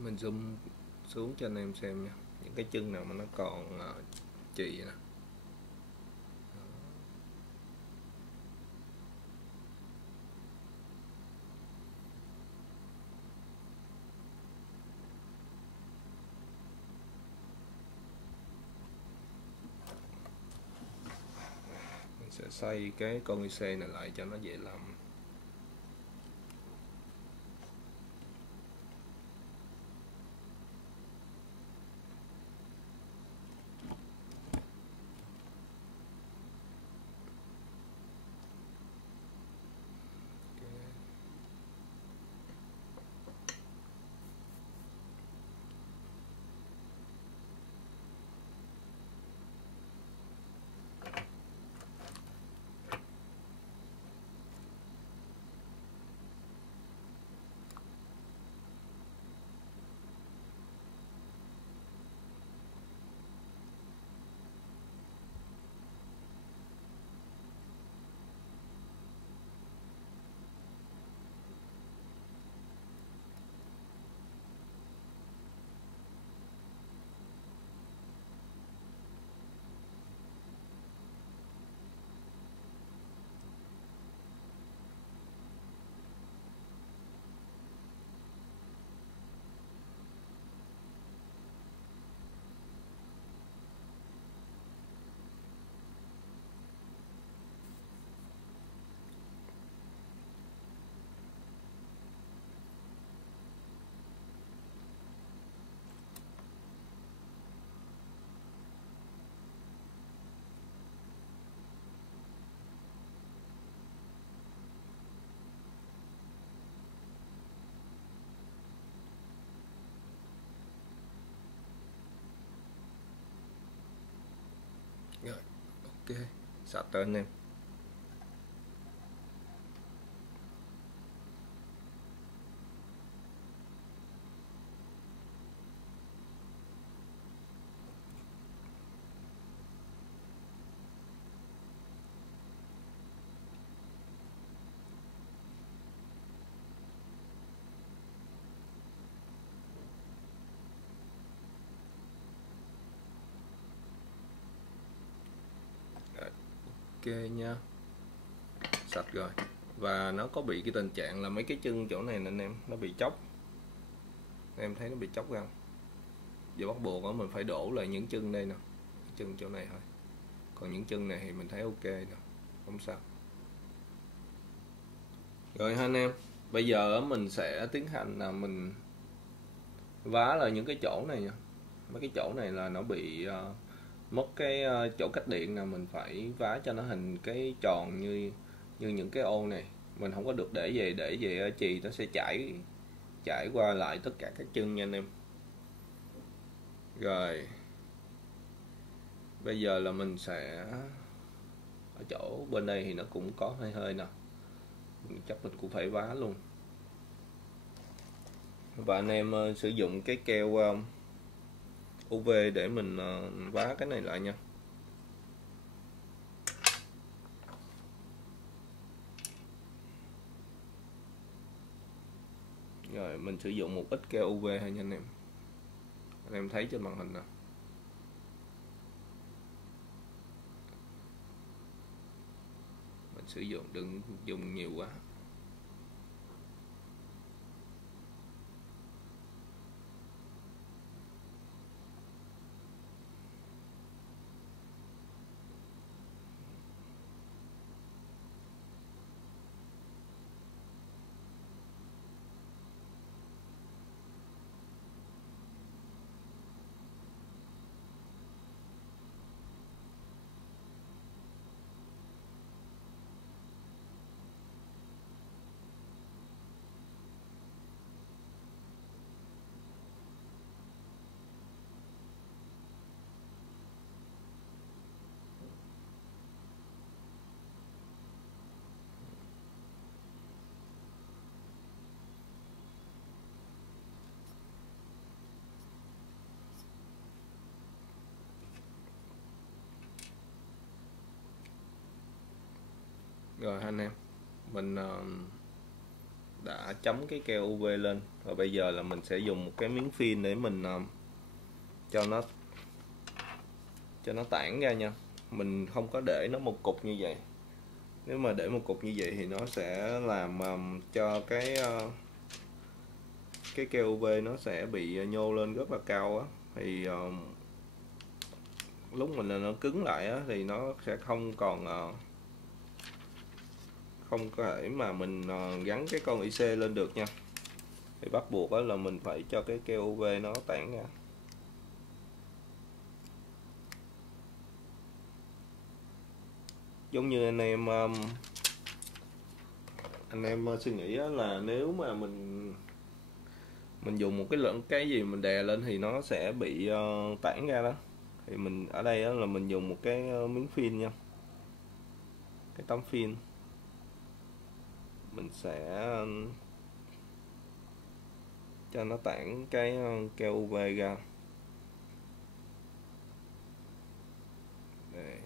Mình zoom xuống cho anh em xem nha, những cái chân nào mà nó còn chì nè. sẽ xoay cái con IC này lại cho nó dễ làm. Rồi, ok, sạch rồi anh em. Ok nha, sạch rồi. Và nó có bị cái tình trạng là mấy cái chân chỗ này nè anh em, nó bị chóc. Em thấy nó bị chóc ra. Giờ bắt buộc mình phải đổ lại những chân đây nè, chân chỗ này thôi. Còn những chân này thì mình thấy ok nè, không sao. Rồi ha anh em, bây giờ mình sẽ tiến hành là mình vá lại những cái chỗ này nha. Mấy cái chỗ này là nó bị mất cái chỗ cách điện nào, mình phải vá cho nó hình cái tròn như những cái ô này. Mình không có được để về chì nó sẽ chảy qua lại tất cả các chân nha anh em. Rồi bây giờ là mình sẽ ở chỗ bên đây thì nó cũng có hơi hơi nè, chắc mình cũng phải vá luôn. Và anh em sử dụng cái keo UV để mình vá cái này lại nha. Rồi mình sử dụng một ít keo UV thôi nha anh em thấy trên màn hình nè. Mình sử dụng đừng dùng nhiều quá. Rồi anh em, mình đã chấm cái keo UV lên. Và bây giờ là mình sẽ dùng một cái miếng phin để mình cho nó tản ra nha. Mình không có để nó một cục như vậy. Nếu mà để một cục như vậy thì nó sẽ làm cho cái keo UV nó sẽ bị nhô lên rất là cao á. Thì lúc mình nó cứng lại á, thì nó sẽ không còn không có thể mà mình gắn cái con IC lên được nha. Thì bắt buộc là mình phải cho cái keo UV nó tản ra. Giống như anh em suy nghĩ là nếu mà mình dùng một cái gì mình đè lên thì nó sẽ bị tản ra đó. Thì mình ở đây là mình dùng một cái miếng phim nha, cái tấm phim. Mình sẽ cho nó tản cái keo UV ra. Đây.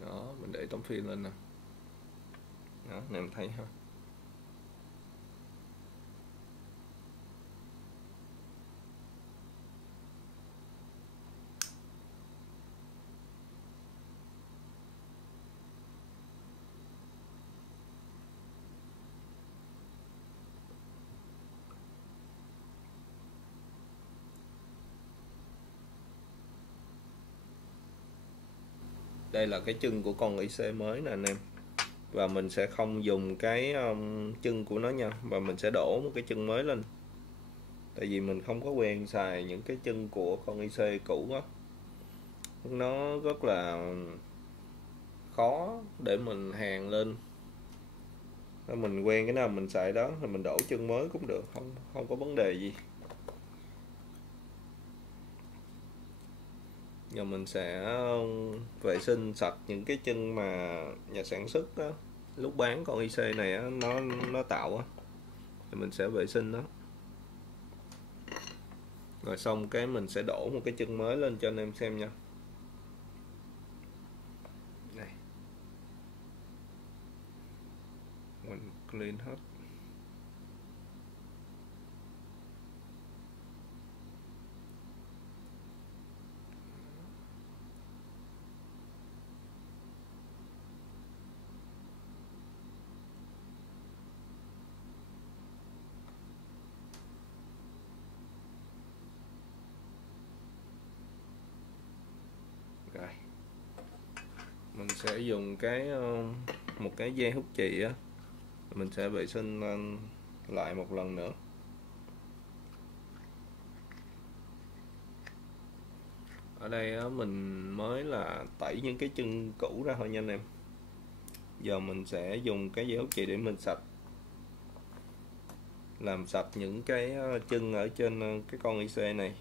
Đó, mình để tấm phim lên nè. Đó, anh em thấy ha. Đây là cái chân của con IC mới nè anh em. Và mình sẽ không dùng cái chân của nó nha, và mình sẽ đổ một cái chân mới lên. Tại vì mình không có quen xài những cái chân của con IC cũ á, nó rất là khó để mình hàn lên. Nếu mình quen cái nào mình xài đó thì mình đổ chân mới cũng được, không có vấn đề gì. Giờ mình sẽ vệ sinh sạch những cái chân mà nhà sản xuất á, lúc bán con IC này á, nó tạo á, thì mình sẽ vệ sinh nó. Rồi xong cái mình sẽ đổ một cái chân mới lên cho anh em xem nha. Này, mình clean hết. Rồi mình sẽ dùng một cái dây hút chì á, mình sẽ vệ sinh lại một lần nữa. Ở đây á, mình mới là tẩy những cái chân cũ ra thôi nha anh em. Giờ mình sẽ dùng cái dây hút chì để mình làm sạch những cái chân ở trên cái con IC này.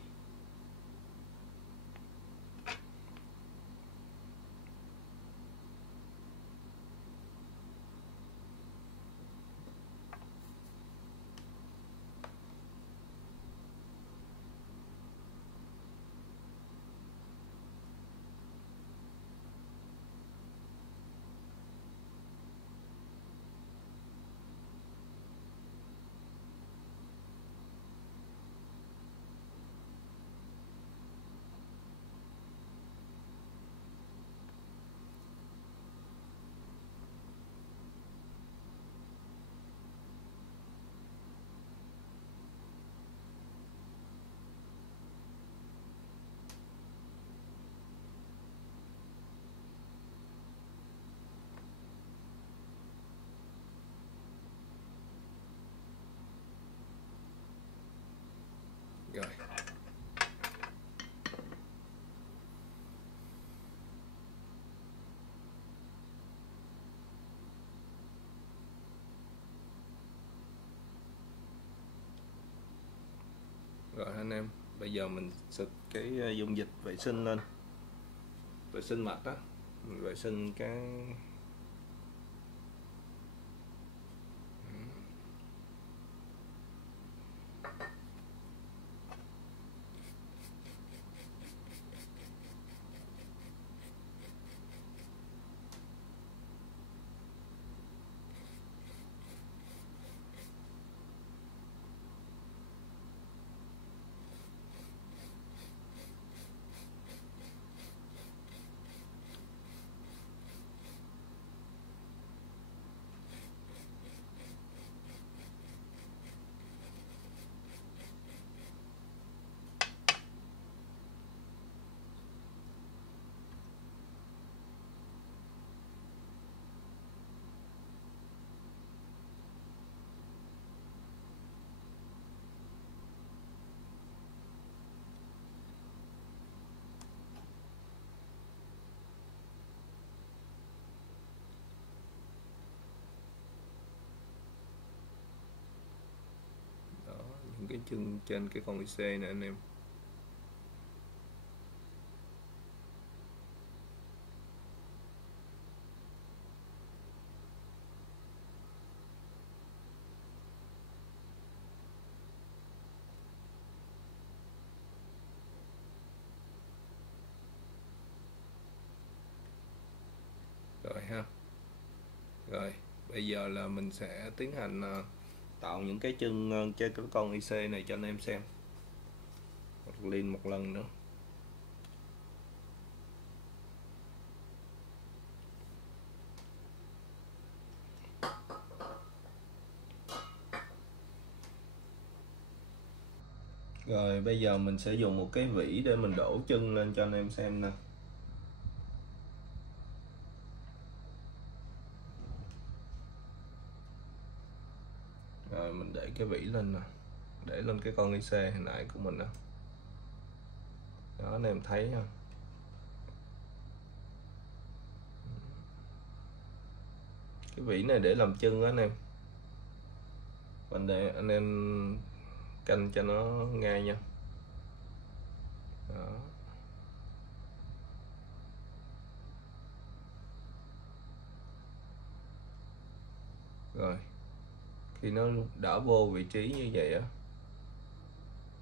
Rồi. Rồi anh em, bây giờ mình xịt cái dung dịch vệ sinh lên, vệ sinh mặt đó, mình vệ sinh cái chân trên cái con IC này anh em. Rồi ha. Rồi bây giờ là mình sẽ tiến hành tạo những cái chân trên cái con IC này cho anh em xem liên một lần nữa. Rồi bây giờ mình sẽ dùng một cái vỉ để mình đổ chân lên cho anh em xem nè. Rồi mình để cái vỉ lên nè, để lên cái con IC hồi nãy của mình đó. Đó anh em thấy ha. Cái vỉ này để làm chân đó anh em. Mình để anh em canh cho nó ngay nha. Đó. Rồi khi nó đã vô vị trí như vậy á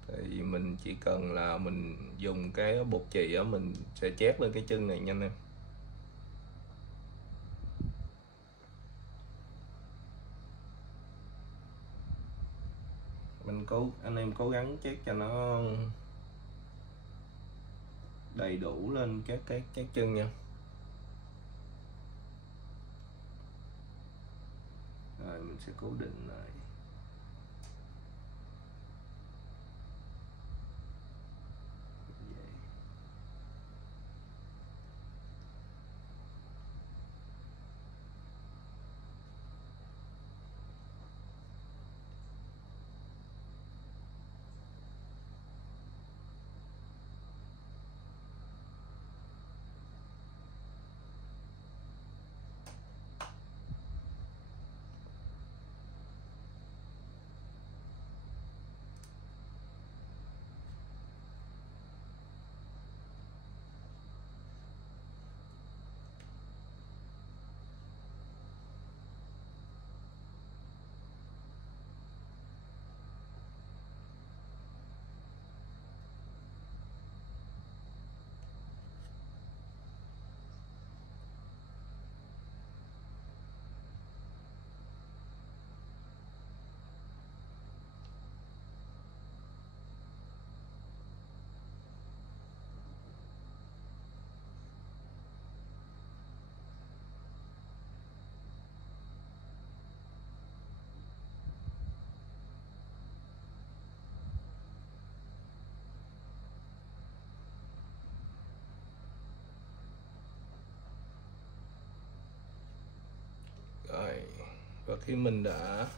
thì mình chỉ cần là mình dùng cái bột chì á, mình sẽ chét lên cái chân này nha anh em. Anh em cố gắng chét cho nó đầy đủ lên các chân nha. Rồi mình sẽ cố định lại. Rồi và khi mình đã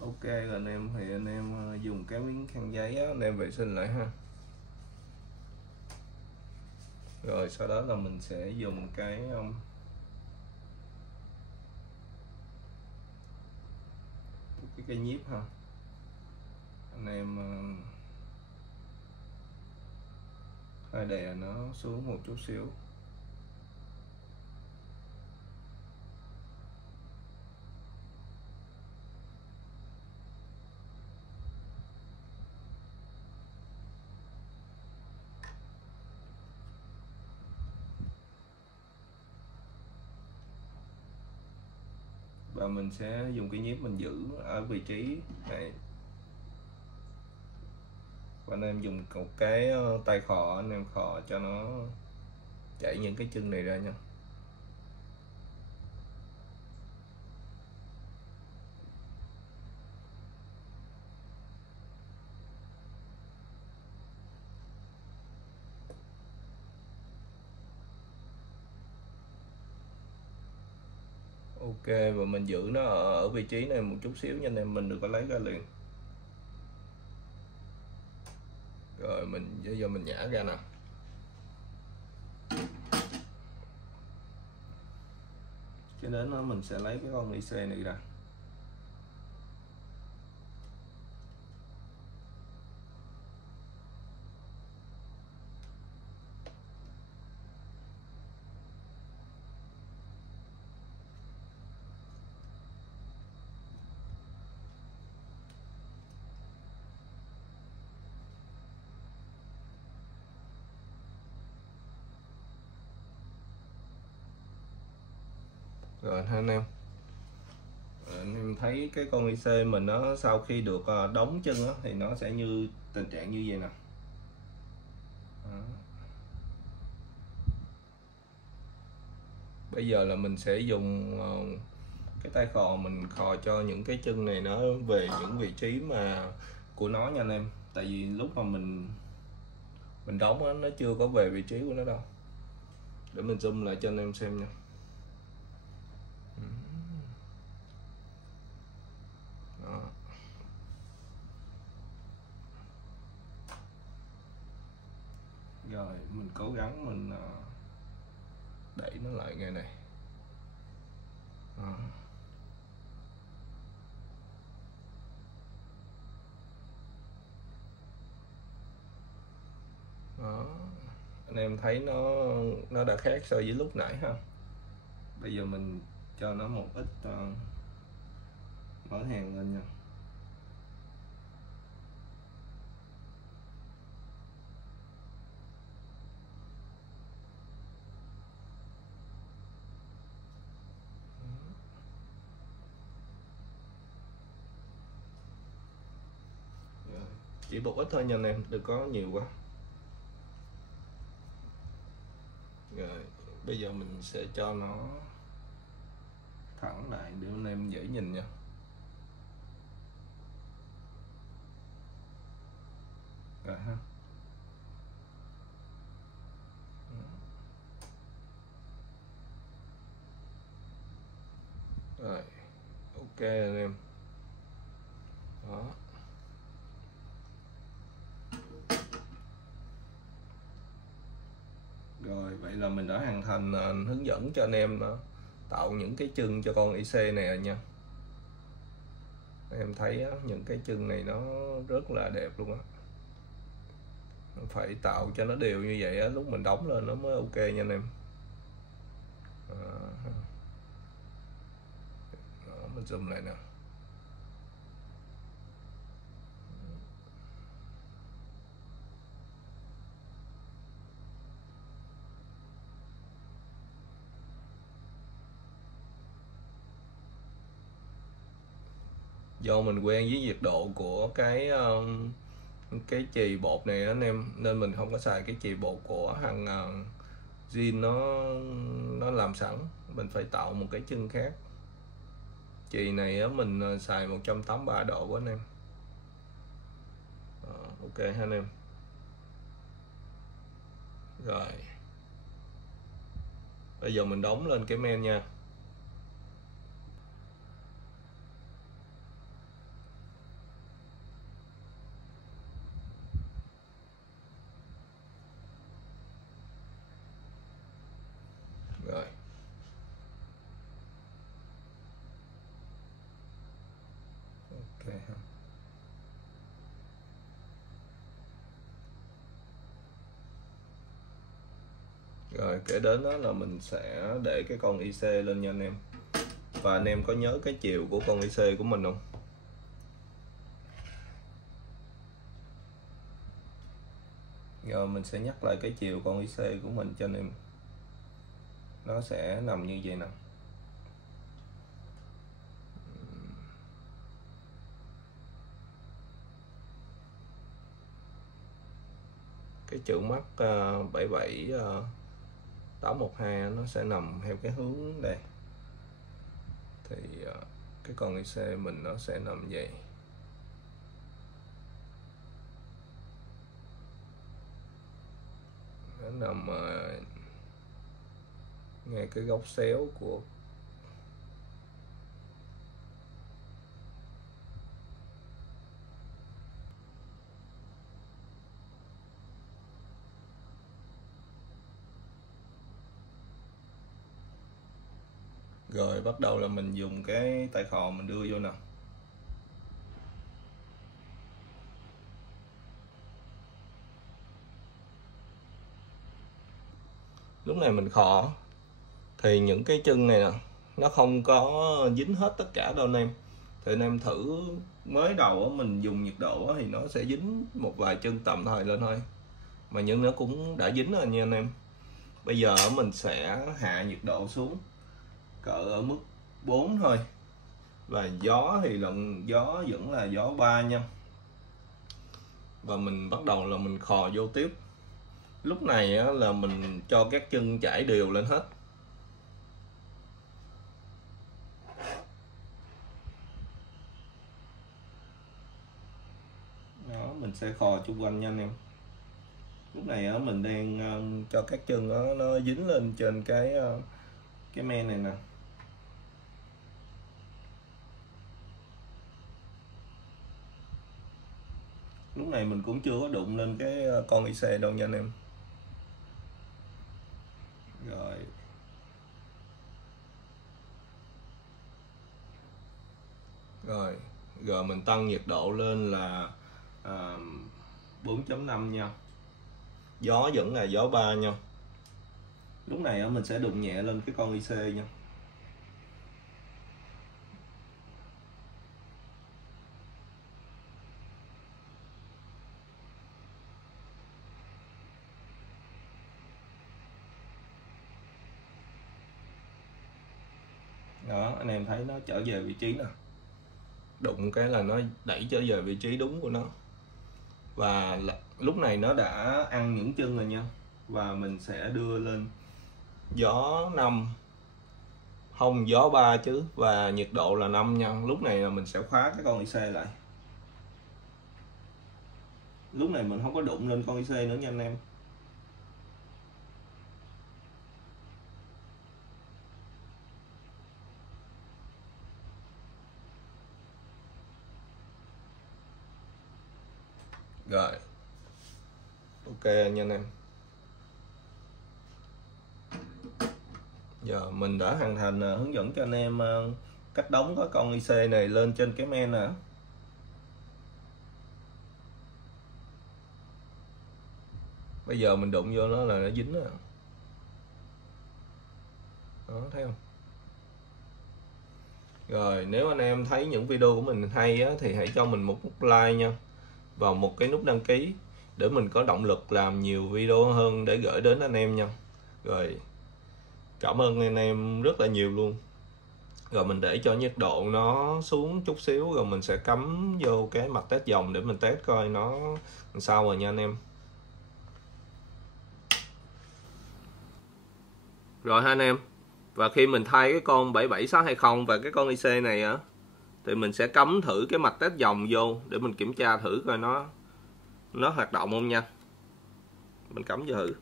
ok rồi anh em thì anh em dùng cái miếng khăn giấy á, anh em vệ sinh lại ha. Rồi sau đó là mình sẽ dùng cái cây nhíp ha. Anh em hơi đè nó xuống một chút xíu. Và mình sẽ dùng cái nhíp mình giữ ở vị trí này. Và anh em dùng một cái tay khò, anh em khò cho nó chảy những cái chân này ra nha. Ok và mình giữ nó ở vị trí này một chút xíu nha anh em, mình đừng có lấy ra liền. Rồi mình bây giờ mình nhả ra nè. Cho đến đó mình sẽ lấy cái con IC này ra. Rồi anh em, anh em thấy cái con IC mình nó sau khi được đóng chân á, thì nó sẽ như tình trạng như vậy nè. Đó. Bây giờ là mình sẽ dùng cái tay khò mình khò cho những cái chân này nó về những vị trí mà của nó nha anh em. Tại vì lúc mà mình đóng á, nó chưa có về vị trí của nó đâu. Để mình zoom lại cho anh em xem nha. Đó. Rồi mình cố gắng mình đẩy nó lại ngay này. Đó. Đó. Anh em thấy nó đã khác so với lúc nãy ha. Bây giờ mình cho nó một ít mỡ hàng lên nha. Chỉ một ít thôi nha anh em, đừng có nhiều quá. Rồi bây giờ mình sẽ cho nó thẳng lại để anh em dễ nhìn nha. Rồi ha. Rồi ok anh em. Đó. Rồi vậy là mình đã hoàn thành hướng dẫn cho anh em tạo những cái chân cho con IC này rồi nha. Em thấy á, những cái chân này nó rất là đẹp luôn á. Phải tạo cho nó đều như vậy á, lúc mình đóng lên nó mới ok nha anh em. Đó, mình zoom lại nè. Do mình quen với nhiệt độ của cái chì bột này anh em, nên mình không có xài cái chì bột của hàng zin nó làm sẵn. Mình phải tạo một cái chân khác. Chì này á, mình xài 183 độ của anh em. Ok ha anh em. Rồi bây giờ mình đóng lên cái men nha. Rồi ok ha. Rồi kế đến đó là mình sẽ để cái con IC lên nha anh em. Và anh em có nhớ cái chiều của con IC của mình không? Rồi mình sẽ nhắc lại cái chiều con IC của mình cho anh em. Nó sẽ nằm như vậy nè. Cái chữ mắt 77812 nó sẽ nằm theo cái hướng đây. Thì cái con IC mình nó sẽ nằm vậy. Nó nằm ngay cái góc xéo của rồi bắt đầu là mình dùng cái tay khò mình đưa vô nè. Lúc này mình khò thì những cái chân này nè nó không có dính hết tất cả đâu anh em. Thì anh em thử mới đầu mình dùng nhiệt độ thì nó sẽ dính một vài chân tầm thời lên thôi, mà nhưng nó cũng đã dính rồi nha anh em. Bây giờ mình sẽ hạ nhiệt độ xuống cỡ ở mức 4 thôi, và gió thì gió vẫn là gió 3 nha. Và mình bắt đầu là mình khò vô tiếp. Lúc này á, là mình cho các chân chảy đều lên hết. Đó, mình sẽ khò chung quanh nha anh em. Lúc này á, mình đang cho các chân nó dính lên trên cái men này nè. Lúc này mình cũng chưa có đụng lên cái con IC đâu nha anh em. Rồi. Rồi mình tăng nhiệt độ lên là 4.5 nha. Gió vẫn là gió 3 nha. Lúc này mình sẽ đụng nhẹ lên cái con IC nha. Đó, anh em thấy nó trở về vị trí nè. Đụng cái là nó đẩy trở về vị trí đúng của nó. Và lúc này nó đã ăn những chân rồi nha. Và mình sẽ đưa lên gió 5, không gió 3 chứ, và nhiệt độ là 5 nha. Lúc này là mình sẽ khóa cái con IC lại. Lúc này mình không có đụng lên con IC nữa nha anh em. Rồi. Ok nha anh em. Giờ mình đã hoàn thành hướng dẫn cho anh em cách đóng cái con IC này lên trên cái men nè. Bây giờ mình đụng vô nó là nó dính rồi. Đó, thấy không? Rồi, nếu anh em thấy những video của mình hay á, thì hãy cho mình một nút like nha, và một cái nút đăng ký để mình có động lực làm nhiều video hơn để gửi đến anh em nha. Rồi, cảm ơn anh em rất là nhiều luôn. Rồi mình để cho nhiệt độ nó xuống chút xíu, rồi mình sẽ cắm vô cái mặt test dòng để mình test coi nó làm sao rồi nha anh em. Rồi ha anh em. Và khi mình thay cái con 77620 và cái con IC này á, thì mình sẽ cắm thử cái mạch test dòng vô để mình kiểm tra thử coi nó hoạt động không nha. Mình cắm vô thử.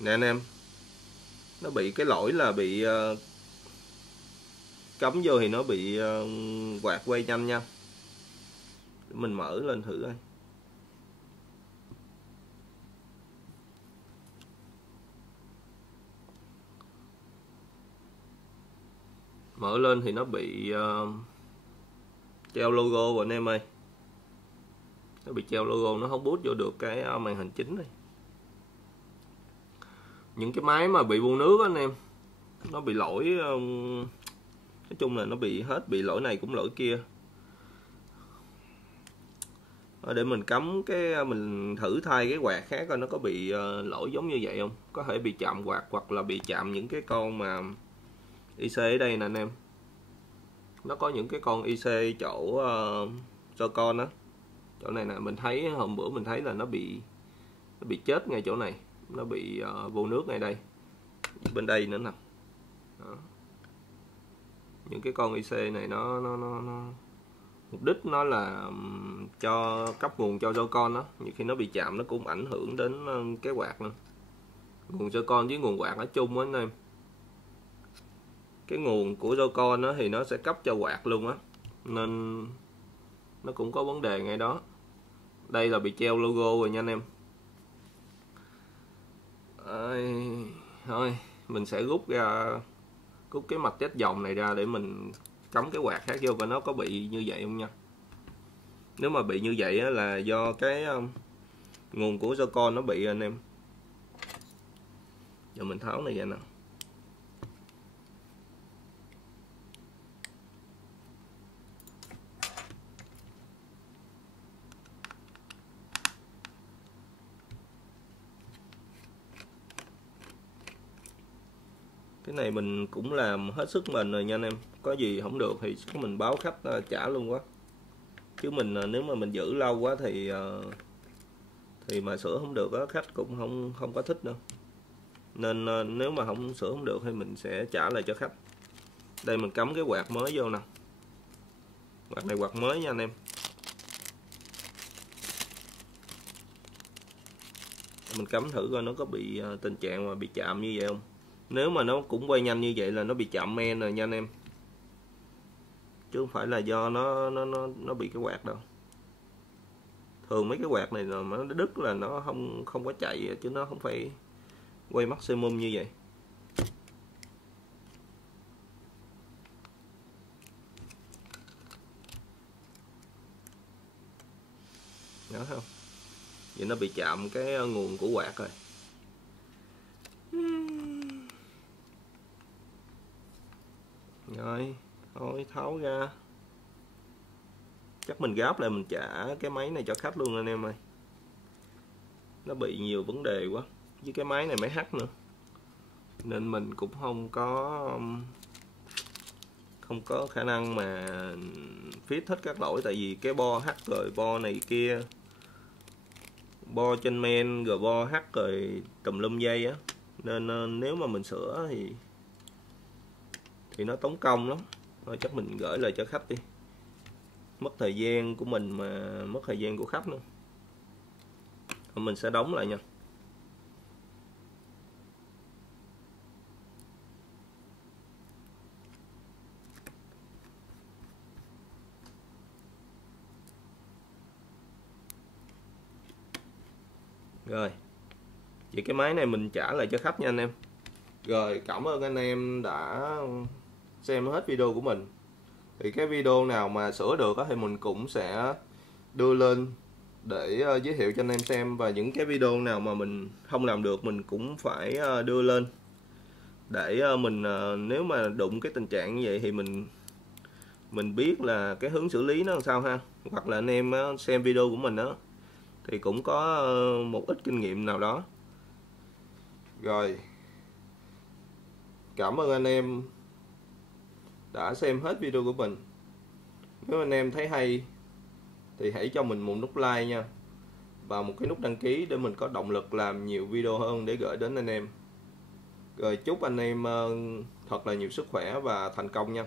Nè anh em. Nó bị cái lỗi là bị cắm vô thì nó bị quạt quay nhanh nha. Để mình mở lên thử coi. Mở lên thì nó bị treo logo rồi anh em ơi. Nó bị treo logo, nó không boot vô được cái màn hình chính này. Những cái máy mà bị bu nước á anh em, nó bị lỗi, nói chung là nó bị hết, bị lỗi này cũng lỗi kia. Để mình cắm cái, mình thử thay cái quạt khác coi nó có bị lỗi giống như vậy không. Có thể bị chạm quạt hoặc là bị chạm những cái con mà IC ở đây nè anh em. Nó có những cái con IC chỗ cho con á, chỗ này nè, mình thấy hôm bữa mình thấy là nó bị chết ngay chỗ này, nó bị vô nước ngay đây, bên đây nữa nè. Đó. Những cái con IC này nó mục đích nó là cho cấp nguồn cho con đó, nhiều khi nó bị chạm nó cũng ảnh hưởng đến cái quạt nữa. Nguồn cho con với nguồn quạt ở chung á anh em. Cái nguồn của con đó thì nó sẽ cấp cho quạt luôn á, nên nó cũng có vấn đề ngay đó. Đây là bị treo logo rồi nha anh em. Thôi mình sẽ rút cái mặt test dòng này ra để mình cắm cái quạt khác vô và nó có bị như vậy không nha. Nếu mà bị như vậy là do cái nguồn của con nó bị anh em. Giờ mình tháo này ra nè. Cái Cái này mình cũng làm hết sức mình rồi nha anh em. Có gì không được thì mình báo khách trả luôn quá. Chứ mình nếu mà mình giữ lâu quá thì mà sửa không được á, khách cũng không có thích đâu. Nên nếu mà sửa không được thì mình sẽ trả lại cho khách. Đây mình cắm cái quạt mới vô nè. Quạt này quạt mới nha anh em. Mình cắm thử coi nó có bị tình trạng mà bị chạm như vậy không. Nếu mà nó cũng quay nhanh như vậy là nó bị chạm men rồi nha anh em, chứ không phải là do nó bị cái quạt đâu. Thường mấy cái quạt này là nó đứt là nó không có chạy, chứ nó không phải quay maximum như vậy. Đó không? Vậy nó bị chạm cái nguồn của quạt rồi. Rồi, thôi tháo ra. Chắc mình gáp lại mình trả cái máy này cho khách luôn anh em ơi. Nó bị nhiều vấn đề quá. Với cái máy này máy H nữa. Nên mình cũng không có khả năng mà fit hết các lỗi. Tại vì cái bo H rồi bo này kia, bo trên men rồi bo H rồi tùm lum dây á. Nên nếu mà mình sửa thì nó tốn công lắm. Thôi chắc mình gửi lại cho khách đi. Mất thời gian của mình mà mất thời gian của khách nữa. Mình sẽ đóng lại nha. Rồi, vậy cái máy này mình trả lại cho khách nha anh em. Rồi, cảm ơn anh em đã xem hết video của mình. Thì cái video nào mà sửa được thì mình cũng sẽ đưa lên để giới thiệu cho anh em xem. Và những cái video nào mà mình không làm được mình cũng phải đưa lên để mình nếu mà đụng cái tình trạng như vậy thì mình biết là cái hướng xử lý nó làm sao ha. Hoặc là anh em xem video của mình đó thì cũng có một ít kinh nghiệm nào đó. Rồi, cảm ơn anh em đã xem hết video của mình. Nếu anh em thấy hay thì hãy cho mình một nút like nha, và một cái nút đăng ký để mình có động lực làm nhiều video hơn để gửi đến anh em. Rồi chúc anh em thật là nhiều sức khỏe và thành công nha.